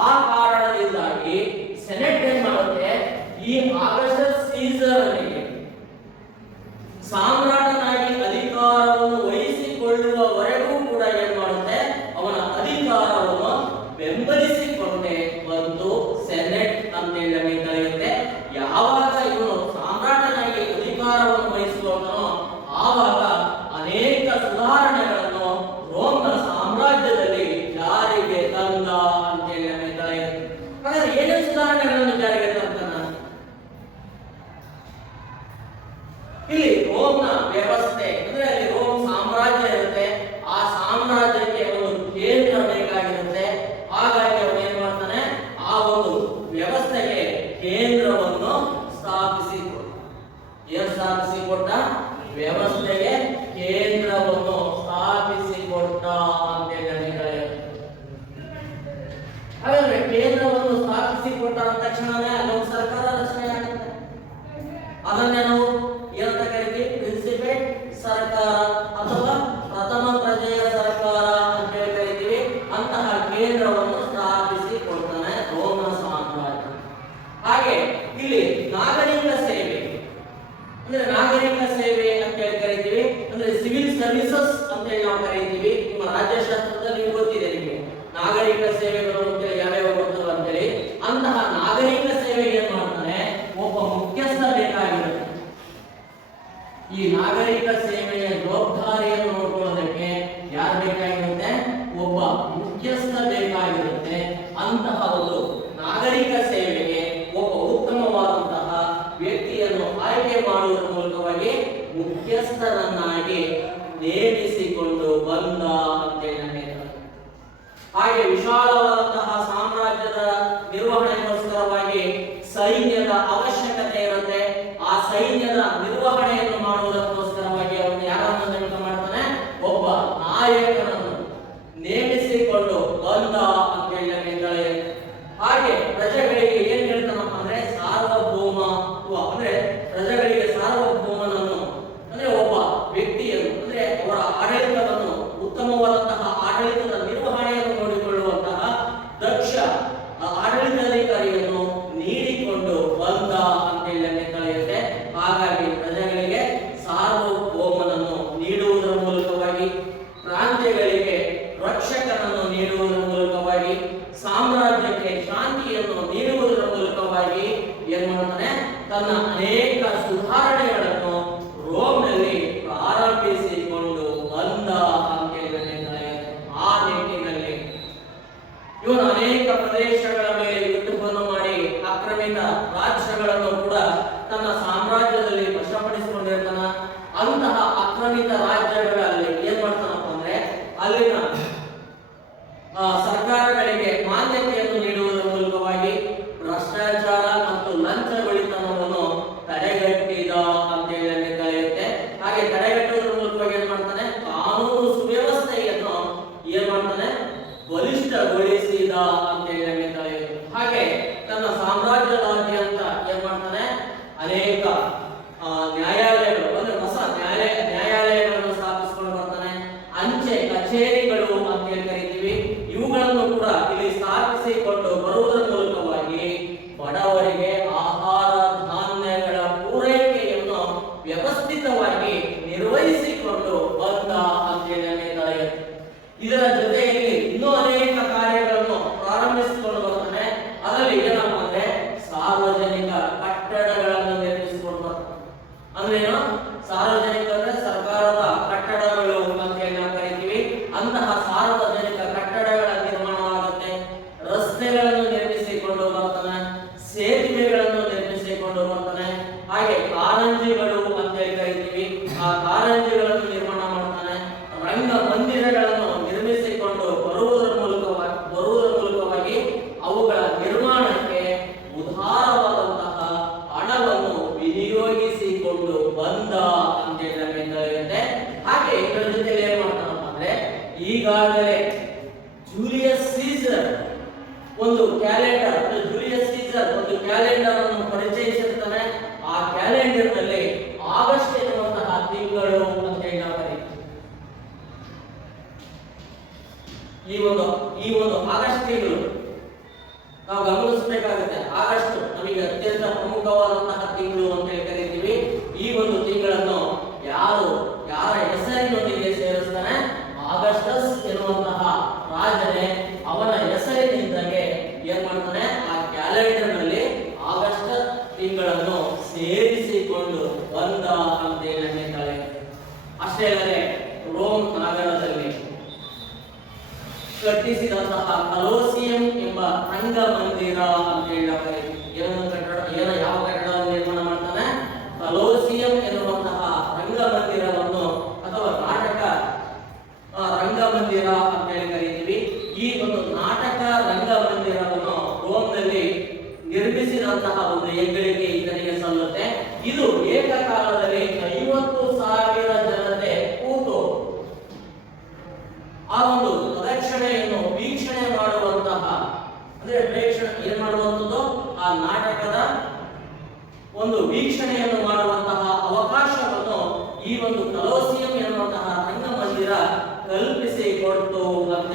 ಆ ಕಾರಣದಿಂದಾಗಿ ಸೆನೆಟ್ ಏನ್ ಮಾಡುತ್ತೆ, ಈ ಆಗಸ್ಟಸ್ ಸೀಸರ್ನಿಗೆ ಸಾಮ್ರಾಟನಾಗಿ ಅಧಿಕಾರವನ್ನು ವಹಿಸಿಕೊಳ್ಳುವವರೆಗೂ ಕೂಡ ಏನ್ ಮಾಡುತ್ತೆ, ಅವನ ಅಧಿಕಾರವನ್ನು ಬೆಂಬಲಿಸಿಕೊಂಡೇ ಬಂದು ಸೆನೆಟ್ ಅಂತೇಳಿ ನಮಗೆ ಕರೆಯುತ್ತೆ. ಯಾವಾಗ ಇವನು ಸಾಮ್ರಾಟನಾಗಿ ಅಧಿಕಾರವನ್ನು ವಹಿಸುವವನು ಆವಾಗ ಅನೇಕ ಸುಧಾರಣೆಗಳನ್ನು ರೋಮ್ನ ಸಾಮ್ರಾಜ್ಯದಲ್ಲಿ ಜಾರಿಗೆ ತಂದ ಅಂತೇಳಿ ನಮಗೆ ಕರೆಯುತ್ತೆ. ಹಾಗಾದ್ರೆ ಏನೇನು ಸುಧಾರಣೆಗಳನ್ನು ಜಾರಿಗೆ ತಂತಾನ? ಇಲ್ಲಿ ರೋಮ್ನ ವ್ಯವಸ್ಥೆ ಅಂದ್ರೆ ಅಲ್ಲಿ ರೋಮ್ ಸಾಮ್ರಾಜ್ಯ ಇರುತ್ತೆ, ಆ ಸಾಮ್ರಾಜ್ಯಕ್ಕೆ ಒಂದು ಕೇಂದ್ರ ಬೇಕಾಗಿರುತ್ತೆ. ಹಾಗಾಗಿ ಅವನು ಏನ್ ಮಾಡ್ತಾನೆ, ಆ ಒಂದು ವ್ಯವಸ್ಥೆಗೆ ಕೇಂದ್ರವನ್ನು ಸ್ಥಾಪಿಸಿಕೊಟ್ಟ ವ್ಯವಸ್ಥೆಗೆ ಕೇಂದ್ರವನ್ನು ಸ್ಥಾಪಿಸಿಕೊಟ್ಟ ಅಂತ ಹೇಳಿದ್ದಾರೆ. ಹಾಗಾದ್ರೆ ಕೇಂದ್ರವನ್ನು ಸ್ಥಾಪಿಸಿಕೊಟ್ಟ ತಕ್ಷಣವೇ ಅಲ್ಲೊಂದು ಸರ್ಕಾರ ರಚನೆ ಆಗುತ್ತೆ. ಅದನ್ನೇ ನಾವು ಏನಂತ ಕರಿತೀವಿ, ಪ್ರಿನ್ಸಿಪೇಟ್ ಸರ್ಕಾರ ಅಥವಾ ಪ್ರಥಮ ಪ್ರಜೆಯ ಸರ್ಕಾರ ಅಂತ ಹೇಳಿ ಕರಿತೀವಿ. ಅಂತಹ ಕೇಂದ್ರವನ್ನು ಸ್ಥಾಪಿಸಿಕೊಡ್ತಾನೆ ರೋಮನ ಸಾಮ್ರಾಜ್ಯ. ಹಾಗೆ ಇಲ್ಲಿ ನಾಗರಿಕ ಸೇವೆ ಅಂದ್ರೆ ನಾಗರಿಕ ಸೇವೆ ಅಂತ ಹೇಳಿ ಕರಿತೀವಿ, ಅಂದ್ರೆ ಸಿವಿಲ್ ಸರ್ವಿಸಸ್ ಅಂತ ಹೇಳಿ ನಾವು ಕರಿತೀವಿ. ನಿಮ್ಮ ರಾಜ್ಯಶಾಸ್ತ್ರದಲ್ಲಿ ಗೊತ್ತಿದೆ ನಿಮಗೆ ನಾಗರಿಕ ಸೇವೆಗಳು ಅಂತೇಳಿ ಯಾವ್ಯಾವ ಗೊತ್ತಲ್ಲ ಅಂತೇಳಿ. ಅಂತಹ ನಾಗರಿಕ ಸೇವೆಗೆ ಏನ್ ಮಾಡ್ತಾನೆ, ಒಬ್ಬ ಮುಖ್ಯಸ್ಥ ಬೇಕಾಗಿರುತ್ತೆ. ಈ ನಾಗರಿಕ ಸೇವೆಯ ಜವಾಬ್ದಾರಿಯನ್ನು ನೋಡ್ಕೊಳ್ಳೋದಕ್ಕೆ ಯಾರು ಬೇಕಾಗಿರುತ್ತೆ, ಒಬ್ಬ ಮುಖ್ಯಸ್ಥ ಬೇಕಾಗಿರುತ್ತೆ. ಅಂತಹ ಒಂದು ನಾಗರಿಕ ಸೇವೆಗೆ ಒಬ್ಬ ಉತ್ತಮವಾದಂತಹ ವ್ಯಕ್ತಿಯನ್ನು ಆಯ್ಕೆ ಮಾಡುವುದರ ಮೂಲಕವಾಗಿ ಮುಖ್ಯಸ್ಥರನ್ನಾಗಿ ನೇಮಿಸಿಕೊಂಡು ಬಂದ ಅಂತೇಳಿ ನಮಗೆ. ಹಾಗೆ ವಿಶಾಲವಾದಂತಹ ಸಾಮ್ರಾಜ್ಯದ ನಿರ್ವಹಣೆಗೋಸ್ಕರವಾಗಿ ಸೈನ್ಯದ ಅವಶ್ಯಕತೆ ಇರುತ್ತೆ. ಆ ಸೈನ್ಯದ ನಿರ್ವಹಣೆಯನ್ನು ಮಾಡುವುದಕ್ಕೋಸ್ಕರವಾಗಿ ಅವನು ಯಾರನ್ನು ನೇಮಕ ಮಾಡ್ತಾನೆ, ಒಬ್ಬ ನಾಯಕನನ್ನು ನೇಮಿಸಿಕೊಂಡು ಬಂದ ಅಂತೇಳಿ ನಮಗೆ. ಹಾಗೆ ಪ್ರಜೆಗಳಿಗೆ ಏನ್ ಹೇಳ್ತಾನಪ್ಪ ಅಂದ್ರೆ ಸಾರ್ವಭೌಮತ್ವ, ಅಂದ್ರೆ ಪ್ರಜೆಗಳಿಗೆ ಸಾರ್ವಭೌಮನನ್ನು ಅಂದ್ರೆ ಒಬ್ಬ ವ್ಯಕ್ತಿಯನ್ನು ಅಂದ್ರೆ ಅವರ ಆಡಳಿತವನ್ನು ಉತ್ತಮವಾದಂತಹ ಆಡಳಿತದ ನಿರ್ವಹಣೆಯನ್ನು ನೋಡಿಕೊಳ್ಳುವಂತಹ ದಕ್ಷ ಆಡಳಿತಾಧಿಕಾರಿಯನ್ನು ನೀಡಿಕೊಂಡು ಬಂದ ಅಂತೇಳಿ ಕಳೆಯುತ್ತೆ. ಹಾಗಾಗಿ ಪ್ರಜೆಗಳಿಗೆ ಸಾರ್ವಭೌಮನನ್ನು ನೀಡುವುದರ ಮೂಲಕವಾಗಿ, ಪ್ರಾಂತ್ಯಗಳಿಗೆ ರಕ್ಷಕನನ್ನು ನೀಡುವುದರ ಮೂಲಕವಾಗಿ, ಸಾಮ್ರಾಜ್ಯಕ್ಕೆ ಶಾಂತಿಯನ್ನು ನೀಡುವುದರ ಮೂಲಕವಾಗಿ ಏನ್ ಮಾಡ್ತಾನೆ, ತನ್ನ ಅನೇಕ ಸುಧಾರಣೆಗಳನ್ನು ರೋಮ್ನಲ್ಲಿ ಪ್ರಾರಂಭಿಸಿಕೊಂಡು ಬಂದ ಅಂತ ಹೇಳಿದರೆ ಆ ನಿಟ್ಟಿನಲ್ಲಿ ಇವನು ಅನೇಕ ಪ್ರದೇಶಗಳ ಮೇಲೆ ಯುದ್ಧವನ್ನು ಮಾಡಿ ಆಕ್ರಮಿತ ರಾಜ್ಯಗಳನ್ನು ಕೂಡ ತನ್ನ ಸಾಮ್ರಾಜ್ಯದಲ್ಲಿ ವಶಪಡಿಸಿಕೊಂಡಿರ್ತಾನ. ಅಂತಹ ಆಕ್ರಮಿತ ರಾಜ್ಯಗಳಲ್ಲಿ ಏನ್ ಮಾಡ್ತಾನಪ್ಪ ಅಂದ್ರೆ ಅಲ್ಲಿನ ಸರ್ಕಾರಗಳಿಗೆ ಮಾನ್ಯತೆಯನ್ನು ನೀಡುವುದರ ಮೂಲಕವಾಗಿ ಭ್ರಷ್ಟಾಚಾರ ಮತ್ತು ಲಂಚಗೊಳಿತನವನ್ನು ತಡೆಗಟ್ಟಿದ ಅಂತ ಹೇಳಿ ಕರೆಯುತ್ತೆ. ಹಾಗೆ ತಡೆಗಟ್ಟುವುದರ ಮೂಲಕವಾಗಿ ಏನ್ ಮಾಡ್ತಾನೆ, ಕಾನೂನು ಸುವ್ಯವಸ್ಥೆಯನ್ನು ಏನ್ ಮಾಡ್ತಾನೆ, ಬಲಿಷ್ಠಗೊಳಿಸಿದ ಅಂತ ಹೇಳಿ ಕರೆಯುತ್ತೆ. ಹಾಗೆ ತನ್ನ ಸಾಮ್ರಾಜ್ಯದಾದ್ಯಂತ ಏನ್ ಮಾಡ್ತಾನೆ, ಅನೇಕ ನ್ಯಾಯಾಲಯಗಳು ಅಂದ್ರೆ ಹೊಸ ನ್ಯಾಯಾಲಯಗಳನ್ನು ಸ್ಥಾಪಿಸಿಕೊಂಡು ಬರ್ತಾನೆ. ಅಂಚೆ ಕಚೇರಿಗಳು ಅಂತ ಹೇಳಿ ಕರಿತೀವಿ. ಇವುಗಳನ್ನು ಕೂಡ ಇಲ್ಲಿ ಸ್ಥಾಪಿಸಿಕೊಂಡು ಬರುವುದರ ಮೂಲಕವಾಗಿ ಬಡವರಿಗೆ ಆಹಾರ ಧಾನ್ಯಗಳ ಪೂರೈಕೆಯನ್ನು ವ್ಯವಸ್ಥಿತವಾಗಿ ನಿರ್ವಹಿಸಿಕೊಂಡು ಬಂದ ಅಂತ ಹೇಳಿ ಕರೆಯುತ್ತೆ. ಇದರ ಜೊತೆಯಲ್ಲಿ ಇನ್ನೂ ಅನೇಕ ಕಾರ್ಯಗಳನ್ನು ಪ್ರಾರಂಭಿಸಿಕೊಂಡು ಬರ್ತಾನೆ. ಅದರಲ್ಲಿ ಏನಪ್ಪ ಅಂದ್ರೆ ಸಾರ್ವಜನಿಕ ಕಟ್ಟಡಗಳನ್ನು ನಿರ್ಮಿಸಿಕೊಂಡು ಬರ್ತಾನೆ. ಅಂದ್ರೆ ಏನು, ಸಾರ್ವಜನಿಕ ಅಂದ್ರೆ ಸರ್ಕಾರದ ಕಟ್ಟಡಗಳು ಅಂತ ಹೇಳಿ ನಾವು ಕರಿತೀವಿ. ಅಂತಹ ಸಾರ್ವಜನಿಕ ಕಟ್ಟಡಗಳ ನಿರ್ಮಾಣವಾಗುತ್ತೆ. ರಸ್ತೆಗಳನ್ನು ನಿರ್ಮಿಸಿಕೊಂಡು ಬರ್ತಾನೆ, ಸೇತುವೆಗಳನ್ನು ನಿರ್ಮಿಸಿಕೊಂಡು ಬರ್ತಾನೆ. ಹಾಗೆ ಕಾರಂಜಿಗಳು ಅಂತ ಹೇಳಿ ಕರಿತೀವಿ, ಆ ಕಾರಂಜಿಗಳನ್ನು ನಿರ್ಮಾಣ ಮಾಡ್ತಾನೆ. ರಂಗ ಮಂದಿರಗಳನ್ನು ನಿರ್ಮಿಸಿಕೊಂಡು ಬರುವುದರ ಮೂಲಕವಾಗಿ ಅವುಗಳ ನಿರ್ಮಾಣಕ್ಕೆ ಉದಾರವಾದಂತಹ ಹಣವನ್ನು ವಿನಿಯೋಗಿಸಿಕೊಂಡು ಬಂದ ಅಂತ ಹೇಳಿ. ಹಾಗೆ ಇದರ ಜೊತೆ ಏನ್ ಮಾಡ್ತಾನಪ್ಪ ಅಂದ್ರೆ ಈಗಾಗಲೇ ಜೂಲಿಯಸ್ ಸೀಸರ್ ಒಂದು ಕ್ಯಾಲೆಂಡರ್ ಅನ್ನು ಪರಿಚಯಿಸಿರ್ತಾನೆ. ಆ ಕ್ಯಾಲೆಂಡರ್ ನಲ್ಲಿ ಆಗಸ್ಟ್ ಎನ್ನುವಂತಹ ತಿಂಗಳು ಈ ಒಂದು ಆಗಸ್ಟ್ ತಿಂಗಳು ನಾವು ಗಮನಿಸಬೇಕಾಗುತ್ತೆ. ಆಗಸ್ಟ್ ನಮಗೆ ಅತ್ಯಂತ ಪ್ರಮುಖವಾದಂತಹ ತಿಂಗಳು ಅಂತ ಹೇಳಿ ಕರೀತೀವಿ. ಈ ಒಂದು ತಿಂಗಳನ್ನು ಯಾರ ಹೆಸರಿನೊಂದಿಗೆ ಸೇರಿಸ್ತಾನೆ? ಆಗಸ್ಟಸ್ ಎನ್ನುವಂತಹ ರಾಜನೇ ಅವನ ಹೆಸರಿನಿಂದಾಗೆ ಏನ್ ಮಾಡ್ತಾನೆ? ಆ ಕ್ಯಾಲೆಂಡರ್ ನಲ್ಲಿ ಆಗಸ್ಟ್ ತಿಂಗಳನ್ನು ಸೇರಿಸಿಕೊಂಡು ಬಂದ ಅಂತ ಹೇಳ್ತಾರೆ. ಅಷ್ಟೇ ಅಲ್ಲದೆ ರೋಮ್ ನಗರದಲ್ಲಿ ಕಟ್ಟಿಸಿದಂತಹ ಕಲೋಸಿಯಂ ಎಂಬ ರಂಗಮಂದಿರ ಅಂತ ಹೇಳಿ ಯಾವ ಕಟ್ಟಡವನ್ನು ನಿರ್ಮಾಣ ಮಾಡ್ತಾನೆ? ಕಲೋಸಿಯಂ ಎನ್ನುವಂತಹ ರಂಗಮಂದಿರವನ್ನು ಅಥವಾ ನಾಟಕ ರಂಗಮಂದಿರ ಅಂತ ಹೇಳಿ ಕರೀತೀವಿ. ಈ ಒಂದು ನಾಟಕ ರಂಗಮಂದಿರವನ್ನು ರೋಮ್ನಲ್ಲಿ ನಿರ್ಮಿಸಿದಂತಹ ಒಂದು ಹೆಗ್ಗಳಿಕೆ ಈತನಿಗೆ ಸಲ್ಲುತ್ತೆ. ಇದು ಏಕಕಾಲದಲ್ಲಿ 50,000 ಜನತೆ ಕೂತು ಆ ಒಂದು ಪ್ರದಕ್ಷಿಣೆಯನ್ನು ವೀಕ್ಷಣೆ ಮಾಡುವಂತಹ, ಅಂದ್ರೆ ಪ್ರೇಕ್ಷಣೆ ಏನ್ ಮಾಡುವಂಥದ್ದು, ಆ ನಾಟಕದ ಒಂದು ವೀಕ್ಷಣೆಯನ್ನು ಮಾಡುವಂತಹ ಅವಕಾಶವನ್ನು ಈ ಒಂದು ಕಲೋಸಿಯಂ ಎನ್ನುವಂತಹ ರಂಗಮಂದಿರ ಕಲ್ಪಿಸಿ ಕೊಡ್ತು ಅಂತ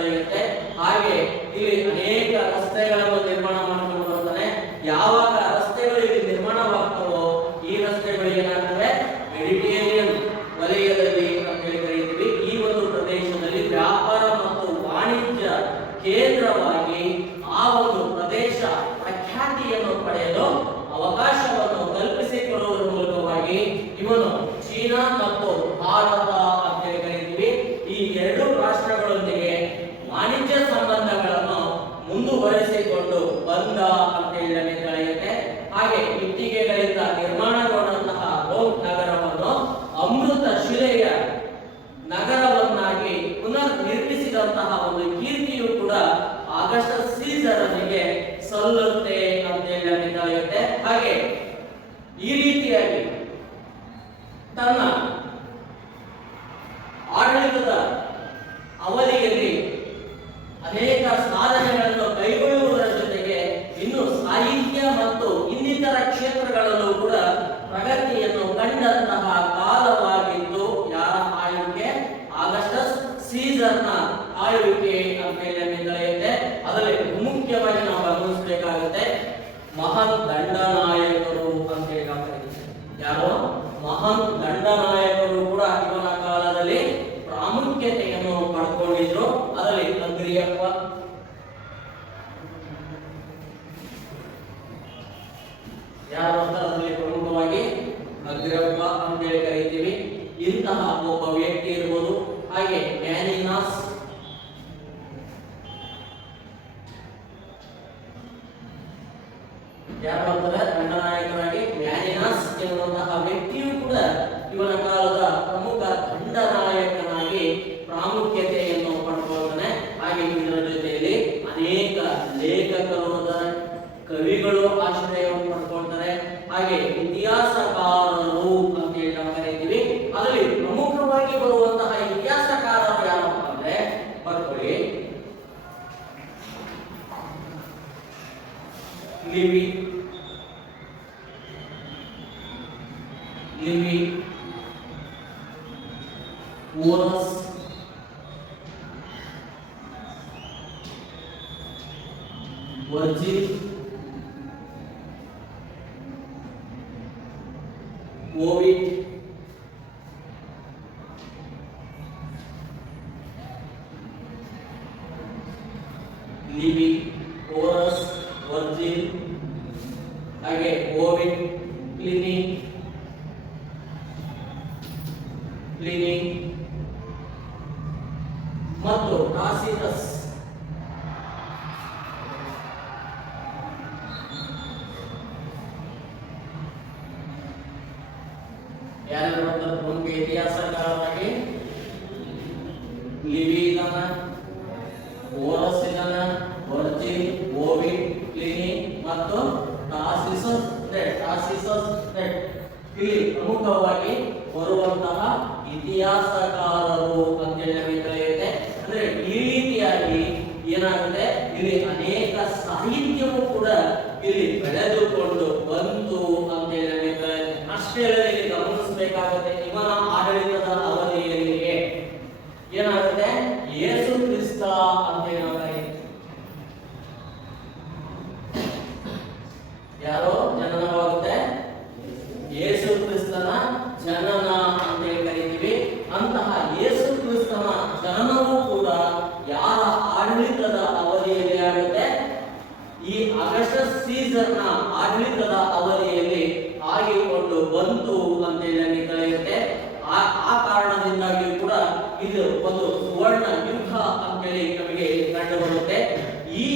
ಹೇಳುತ್ತೆ. ಹಾಗೆ ಇಲ್ಲಿ ಅನೇಕ ರಸ್ತೆಗಳನ್ನು ನಿರ್ಮಾಣ ಮಾಡಿಕೊಂಡು ಬರ್ತಾನೆ. ಯಾವಾಗ ರಸ್ತೆಗಳು ಇಲ್ಲಿ ನಿರ್ಮಾಣವಾಗ್ತವೋ ಈ ರಸ್ತೆಗಳು ಏನಾಗ್ತವೆ? ಮೆಡಿಟೇರಿಯನ್ ವಲಯದಲ್ಲಿ ಅಂತ ಹೇಳಿ ಕರೀತೀವಿ. ಈ ಒಂದು ಪ್ರದೇಶದಲ್ಲಿ ವ್ಯಾಪಾರ ಮತ್ತು ವಾಣಿಜ್ಯ ಕೇಂದ್ರವಾಗಿ ಆ ಒಂದು ಪ್ರದೇಶ ಪ್ರಖ್ಯಾತಿಯನ್ನು ಪಡೆಯಲು ಅವಕಾಶವನ್ನು ಕಲ್ಪಿಸಿಕೊಡುವುದರ ಮೂಲಕವಾಗಿ ಇವನು ಚೀನಾ ಮತ್ತು ಭಾರತ ಅಂತ ಹೇಳಿ ಕರೀತೀವಿ. ಈ ಎರಡು ರಾಷ್ಟ್ರಗಳೊಂದಿಗೆ ವಾಣಿಜ್ಯ ಸಂಬಂಧಗಳನ್ನು ಮುಂದುವರಿಸಿಕೊಂಡು ಬಂದ ಅಂತ ಹೇಳಿ ಕಳೆಯುತ್ತೆ. ಹಾಗೆ ಇಟ್ಟಿಗೆಗಳಿಂದ ನಿರ್ಮಾಣಗೊಂಡಂತಹ ರೋಮ್ ನಗರವನ್ನು ಅಮೃತ ಶಿಲೆಯ ನಗರವನ್ನಾಗಿ ಪುನರ್ ನಿರ್ಮಿಸಿದಂತಹ ಒಂದು ಕೀರ್ತಿಯು ಕೂಡ ಆಗಸ್ಟಸ್ ಸೀಸರನಿಗೆ ಸಲ್ಲುತ್ತೆ ಅಂತ ಹೇಳಿ ಕಳೆಯುತ್ತೆ. ಹಾಗೆ ಈ ರೀತಿಯಾಗಿ ತನ್ನ ಆಡಳಿತದ ಅವಧಿಯಲ್ಲಿ ಅನೇಕ ಸಾಧನೆಗಳನ್ನು ಕೈಗೊಳ್ಳುವುದರ ಜೊತೆಗೆ ಇನ್ನು ಸಾಹಿತ್ಯ ಮತ್ತು ಇನ್ನಿತರ ಕ್ಷೇತ್ರಗಳಲ್ಲೂ ಕೂಡ ಪ್ರಗತಿಯನ್ನು ಕಂಡಂತಹ ಕಾಲವಾಗಿದ್ದು ಯಾರ ಆಳ್ವಿಕೆ? ಆಗಸ್ಟಸ್ ಸೀಸರ್ನ ಆಳ್ವಿಕೆ ಅಂತ ಹೇಳಿ ಅದರಲ್ಲಿ ಮುಖ್ಯವಾಗಿ ನಾವು ಗಮನಿಸಬೇಕಾಗುತ್ತೆ ಮಹಾನ್ ದಂಡನಾಯಕರು ಅಂತ ಹೇಳಿ. ಯಾರು? ಮಹಾನ್ ದಂಡನಾಯಕರು ಕೂಡ ಇವನ ಕಾಲದಲ್ಲಿ ಪ್ರಾಮುಖ್ಯತೆಯನ್ನು ಪಡ್ಕೊಂಡಿದ್ರು. ಅದರಲ್ಲಿ ಅಗ್ರಿಯಪ್ಪ, ಯಾರು ಅಂತ ಅದರಲ್ಲಿ ಪ್ರಮುಖವಾಗಿ ಅಗ್ರಿಯಪ್ಪ ಅಂತ ಹೇಳಿ ಕರೀತೀವಿ. ಇಂತಹ ಒಬ್ಬ ವ್ಯಕ್ತಿ ಇರ್ಬೋದು. ಹಾಗೆ ಮ್ಯಾನಿನಾಸ್, ಯಾರು ಅಂತಾರೆ ದಂಡನಾಯಕರಾಗಿ ಮ್ಯಾನಿನಾಸ್ ಎನ್ನುವಂತಹ ವ್ಯಕ್ತಿಯು ಕೂಡ ಇವನ ಕಾಲದ ಪ್ರಮುಖ ದಂಡನಾಯಕನಾಗಿ ಪ್ರಾಮುಖ್ಯತೆಯನ್ನು ಪಡ್ಕೊಳ್ತಾನೆ. ಹಾಗೆ ಇದರ ಜೊತೆಯಲ್ಲಿ ಅನೇಕ ಲೇಖಕರು, ಕವಿಗಳು ಆಶ್ರಯವನ್ನು ಪಡ್ಕೊಳ್ತಾರೆ. ಹಾಗೆ ಇತಿಹಾಸಕಾರರು ಅಂತ ಹೇಳಿ ನಾವು ಕರೀತೀವಿ. ಅದರಲ್ಲಿ ಪ್ರಮುಖವಾಗಿ ಬರುವಂತಹ ಇತಿಹಾಸಕಾರರು ಯಾರಪ್ಪ ಅಂದ್ರೆ ಬರ್ಕೊಳ್ಳಿ, ಲಿವಿ, ಓರಸ್, ವರ್ಜಿಲ್, ಓವಿಡ್, ಲಿವಿ, ಓರಸ್, ವರ್ಜಿಲ್, ಹಾಗೆ ಓವಿಡ್, ಪ್ಲಿನಿ ಮತ್ತು ಟಾಸಿಟಸ್. ಯಾರು ಪ್ರಮುಖ ಇತಿಹಾಸಕಾರರಾಗಿ? ಲಿವಿ ಇದಾನ, ಓರಸ್ ಇದಾನ, ವರ್ಜಿಲ್, ಓವಿಡ್, ಪ್ಲಿನಿ ಮತ್ತು ಟಾಸಿಸಸ್. ಇಲ್ಲಿ ಪ್ರಮುಖವಾಗಿ ಬರುವಂತಹ ಇತಿಹಾಸಕಾರರು ಅಂತ ಹೇಳಿ ಕರೆಯುತ್ತೆ. ಅಂದ್ರೆ ಈ ರೀತಿಯಾಗಿ ಏನಾಗುತ್ತೆ, ಇಲ್ಲಿ ಅನೇಕ ಸಾಹಿತ್ಯವು ಕೂಡ ಇಲ್ಲಿ ಬೆಳೆದುಕೊಂಡು ಬಂತು ಅಂತ ಹೇಳಿ ಅಷ್ಟೇ ಅಲ್ಲದೆ ಗಮನಿಸಬೇಕಾಗುತ್ತೆ ಇವನ ಆಡಳಿತದ ಅವಧಿಯಲ್ಲಿ ಏನಾಗುತ್ತೆ, ಯೇಸು ಕ್ರಿಸ್ತ ಅಂತಹ ಯೇಸು ಕ್ರಿಸ್ತನ ಜನನವೂ ಕೂಡ ಯಾರ ಆಡಳಿತದ ಅವಧಿಯಲ್ಲಿ ಆಗುತ್ತೆ? ಈ ಅಗಸ್ಟಸ್ ಸೀಸರ್ನ ಆಡಳಿತದ ಅವಧಿಯಲ್ಲಿ ಆಗಿಕೊಂಡು ಬಂತು ಅಂತೇಳಿ ನಮಗೆ ತಿಳಿಯುತ್ತೆ. ಆ ಕಾರಣದಿಂದಾಗಿ ಕೂಡ ಇದು ಒಂದು ಸುವರ್ಣ ಯುಗ ಅಂತೇಳಿ ನಮಗೆ ಕಂಡು ಬರುತ್ತೆ. ಈ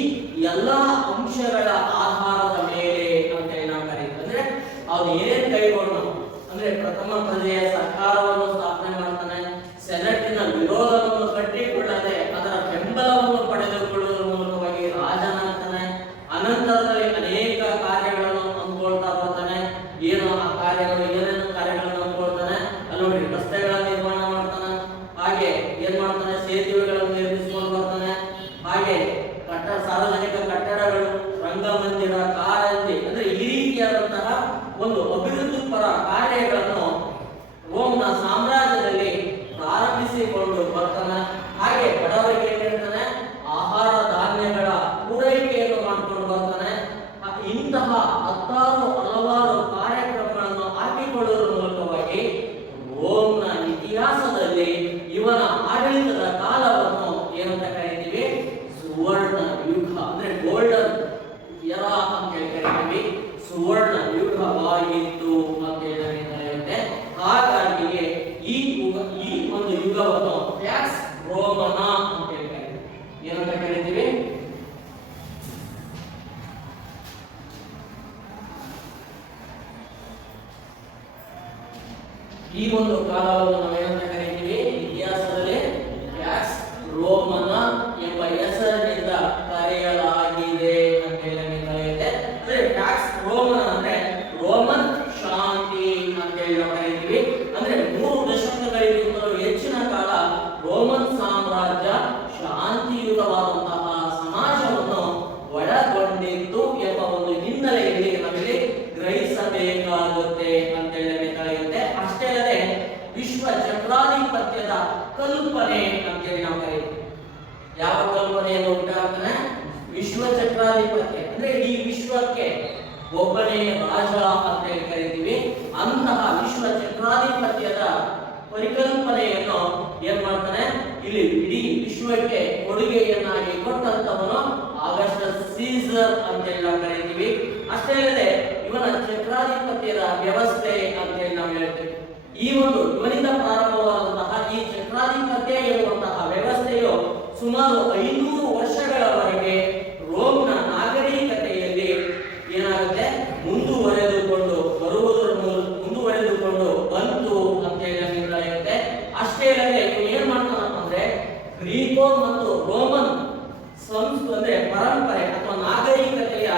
ಎಲ್ಲಾ ಅಂಶಗಳ ಆಧಾರದ ಮೇಲೆ ಅಂತೇಳಿ ನಾವು ಕರೀತೀವಿ. ಅಂದ್ರೆ ಅವ್ರು ಏನೇನು ಕೈಗೊಂಡು ಅಂದ್ರೆ ಪ್ರಥಮ ಪ್ರಜೆಯ ಸರ್ಕಾರವನ್ನು ಸ್ಥಾಪನೆ ಮಾಡ್ತಾನೆ, ಸೆನೆಟಿನ ವಿರೋಧವನ್ನು ಕಟ್ಟಿಕೊಳ್ಳದೆ ಅದರ ಬೆಂಬಲವನ್ನು ಪಡೆದುಕೊಳ್ಳುವುದರ ಮೂಲಕವಾಗಿ ರಾಜನಾಗ್ತಾನೆ. ಅನಂತರದಲ್ಲಿ ಅನೇಕ ಕಾರ್ಯಗಳನ್ನು ಅಂದ್ಕೊಳ್ತಾ ಬರ್ತಾನೆ. ಏನು ಆ ಕಾರ್ಯಗಳು, ಏನೇನು ಕಾರ್ಯಗಳನ್ನು ಅಂದ್ಕೊಳ್ತಾನೆ ಅಲ್ಲಿ ನೋಡಿ, ರಸ್ತೆಗಳ ನಿರ್ಮಾಣ ಮಾಡ್ತಾನೆ, ಹಾಗೆ ಏನ್ ಮಾಡ್ತಾನೆ, ಸೇತುವೆಗಳನ್ನು ನಿರ್ಮಿಸಿಕೊಂಡು ಬರ್ತಾನೆ, ಹಾಗೆ ಸಾರ್ವಜನಿಕ ಕಟ್ಟಡಗಳು, ರಂಗಮಂದಿರ, ಕಾರಂಜಿ, ಅಂದ್ರೆ ಈ ರೀತಿಯಾದಂತಹ ಒಂದು ಅಭಿವೃದ್ಧಿ ಪರ ಕಾರ್ಯಗಳನ್ನು ರೋಮ್ನ ಸಾಮ್ರಾಜ್ಯದಲ್ಲಿ ಪ್ರಾರಂಭಿಸಿಕೊಂಡು ಬರ್ತಾನೆ. ಹಾಗೆ ಬಡವರಿಗೆ ಏನ್ ಹೇಳ್ತಾನೆ, ಆಹಾರ ಧಾನ್ಯಗಳ ಪೂರೈಕೆಯನ್ನು ಮಾಡಿಕೊಂಡು ಬರ್ತಾನೆ. ಇಂತಹ ಹಲವಾರು ಕಾರ್ಯಕ್ರಮಗಳನ್ನು ಹಾಕಿಕೊಳ್ಳುವುದರ ಮೂಲಕವಾಗಿ ರೋಮ್ನ ಇತಿಹಾಸದಲ್ಲಿ ಇವನ ಆಡಳಿತದ ಕಾಲವನ್ನು ಏನಂತ ಕರಿತೀವಿ? ಸುವರ್ಣ ಯುಗ, ಅಂದ್ರೆ ಗೋಲ್ಡನ್ ಎರಾ ಅಂತ ಕರಿತೀವಿ. ಸುವರ್ಣ ಯುಗವಾಗಿತ್ತು ಅಂತ ಹೇಳುತ್ತೆ. ಹಾಗಾಗಿ ಈ ಒಂದು ಯುಗವನ್ನು ಪ್ಯಾಕ್ಸ್ ರೋಮನ ಅಂತ ಕರಿತೀವಿ. ಏನಂತ ಕರಿತೀವಿ? ಈ ಒಂದು ಕಾಲವನ್ನು ನಾವೇನಂತ ಕರೀತೀವಿ? ಇತಿಹಾಸದಲ್ಲಿ ಪ್ಯಾಕ್ಸ್ ರೋಮನ ಎಂಬ ಹೆಸರಿನಿಂದ ಕರೆಯಲಾಗಿದೆ ಅಂತ ಹೇಳಿ ಕರೆಯುತ್ತೆ. ಅಂದ್ರೆ ಪ್ಯಾಕ್ಸ್ ರೋಮನ ಅಂದ್ರೆ ರೋಮನ್ ಶಾಂತಿ ಅಂತ ಹೇಳಿ ನಾವು ಕರೀತೀವಿ. ಅಂದ್ರೆ 3 ದಶಕಗಳಿಗಿಂತಲೂ ಹೆಚ್ಚಿನ ಕಾಲ ರೋಮನ್ ಸಾಮ್ರಾಜ್ಯ ಶಾಂತಿಯುತವಾದಂತಹ ಸಮಾಜವನ್ನು ಒಳಗೊಂಡಿತ್ತು ಎಂಬ ಒಂದು ಹಿನ್ನೆಲೆಯಲ್ಲಿ ನಾವಿಲ್ಲಿ ಗ್ರಹಿಸಬೇಕಾಗುತ್ತೆ ಅಂತ ಹೇಳಿ ಕರೆಯುತ್ತೆ. ಅಷ್ಟೇ ಅಲ್ಲದೆ ವಿಶ್ವ ಚಕ್ರಾಧಿಪತ್ಯದ ಕಲ್ಪನೆ ಅಂತೇಳಿ ನಾವು ಕರೀತೀವಿ. ಯಾವ ಕಲ್ಪನೆಯನ್ನು ಉಂಟಾಗ್ತಾನೆ? ವಿಶ್ವ ಚಕ್ರಾಧಿಪತ್ಯ ಅಂದ್ರೆ ಈ ವಿಶ್ವಕ್ಕೆ ಒಬ್ಬನೇ ರಾಜ ಅಂತೇಳಿ ಕರಿತೀವಿ. ಅಂತಹ ವಿಶ್ವ ಚಕ್ರಾಧಿಪತ್ಯದ ಪರಿಕಲ್ಪನೆಯನ್ನು ಏನ್ ಮಾಡ್ತಾನೆ? ಇಲ್ಲಿ ಇಡೀ ವಿಶ್ವಕ್ಕೆ ಕೊಡುಗೆಯನ್ನಾಗಿ ಕೊಟ್ಟಂತವನು ಆಗಸ್ಟಸ್ ಸೀಸರ್ ಅಂತೇಳಿ ನಾವು ಕರಿತೀವಿ. ಅಷ್ಟೇ ಅಲ್ಲದೆ ಇವನ ಚಕ್ರಾಧಿಪತ್ಯದ ವ್ಯವಸ್ಥೆ ಅಂತೇಳಿ ನಾವು ಹೇಳ್ತೇವೆ. ಈ ಒಂದು ಇವನಿಂದ ಪ್ರಾರಂಭವಾದಂತಹ ಈ ಚಕ್ರಾಧಿಪತ್ಯ ಎನ್ನುವಂತಹ ವ್ಯವಸ್ಥೆಯು ಸುಮಾರು 500 ವರ್ಷಗಳವರೆಗೆ ರೋಮ್ನ ನಾಗರಿಕತೆಯಲ್ಲಿ ಏನಾಗುತ್ತೆ? ಮುಂದುವರೆದುಕೊಂಡು ಬಂತು ಅಂತ ಹೇಳಿ ನಡೆಯುತ್ತೆ. ಅಷ್ಟೇ ಅಲ್ಲದೆ ಇವನು ಏನ್ ಮಾಡ್ತಾನಪ್ಪ ಅಂದ್ರೆ ಗ್ರೀಕೋ ಮತ್ತು ರೋಮನ್ ಅಂದ್ರೆ ಪರಂಪರೆ ಅಥವಾ ನಾಗರಿಕತೆಯ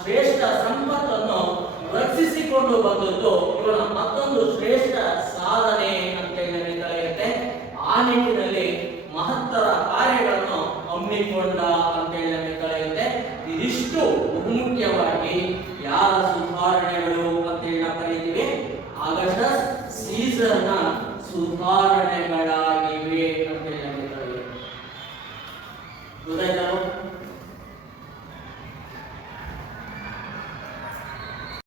ಶ್ರೇಷ್ಠ ಸಂಪತ್ತನ್ನು ರಕ್ಷಿಸಿಕೊಂಡು ಬಂದದ್ದು ಇವನ ಮತ್ತೊಂದು ಶ್ರೇಷ್ಠ ಸಾಧನೆ ಅಂತ ಹೇಳಿ ನಡೆಯುತ್ತೆ. ಆ ನಿಟ್ಟಿನಲ್ಲಿ ಮಹತ್ತರ ಕಾರ್ಯಗಳನ್ನು ಹಮ್ಮಿಕೊಂಡ ಅಂತ ಹೇಳಿ ನಡೆಯುತ್ತೆ. ಇದಿಷ್ಟು ಬಹುಮುಖ್ಯವಾಗಿ ಯಾರ ಸುಧಾರಣೆಗಳು ಅಂತ ಹೇಳಿ ನಾವು ಕರೀತೀವಿ? ಆಗಸ್ಟಸ್ ಸೀಸರ್ನ ಸುಧಾರಣೆ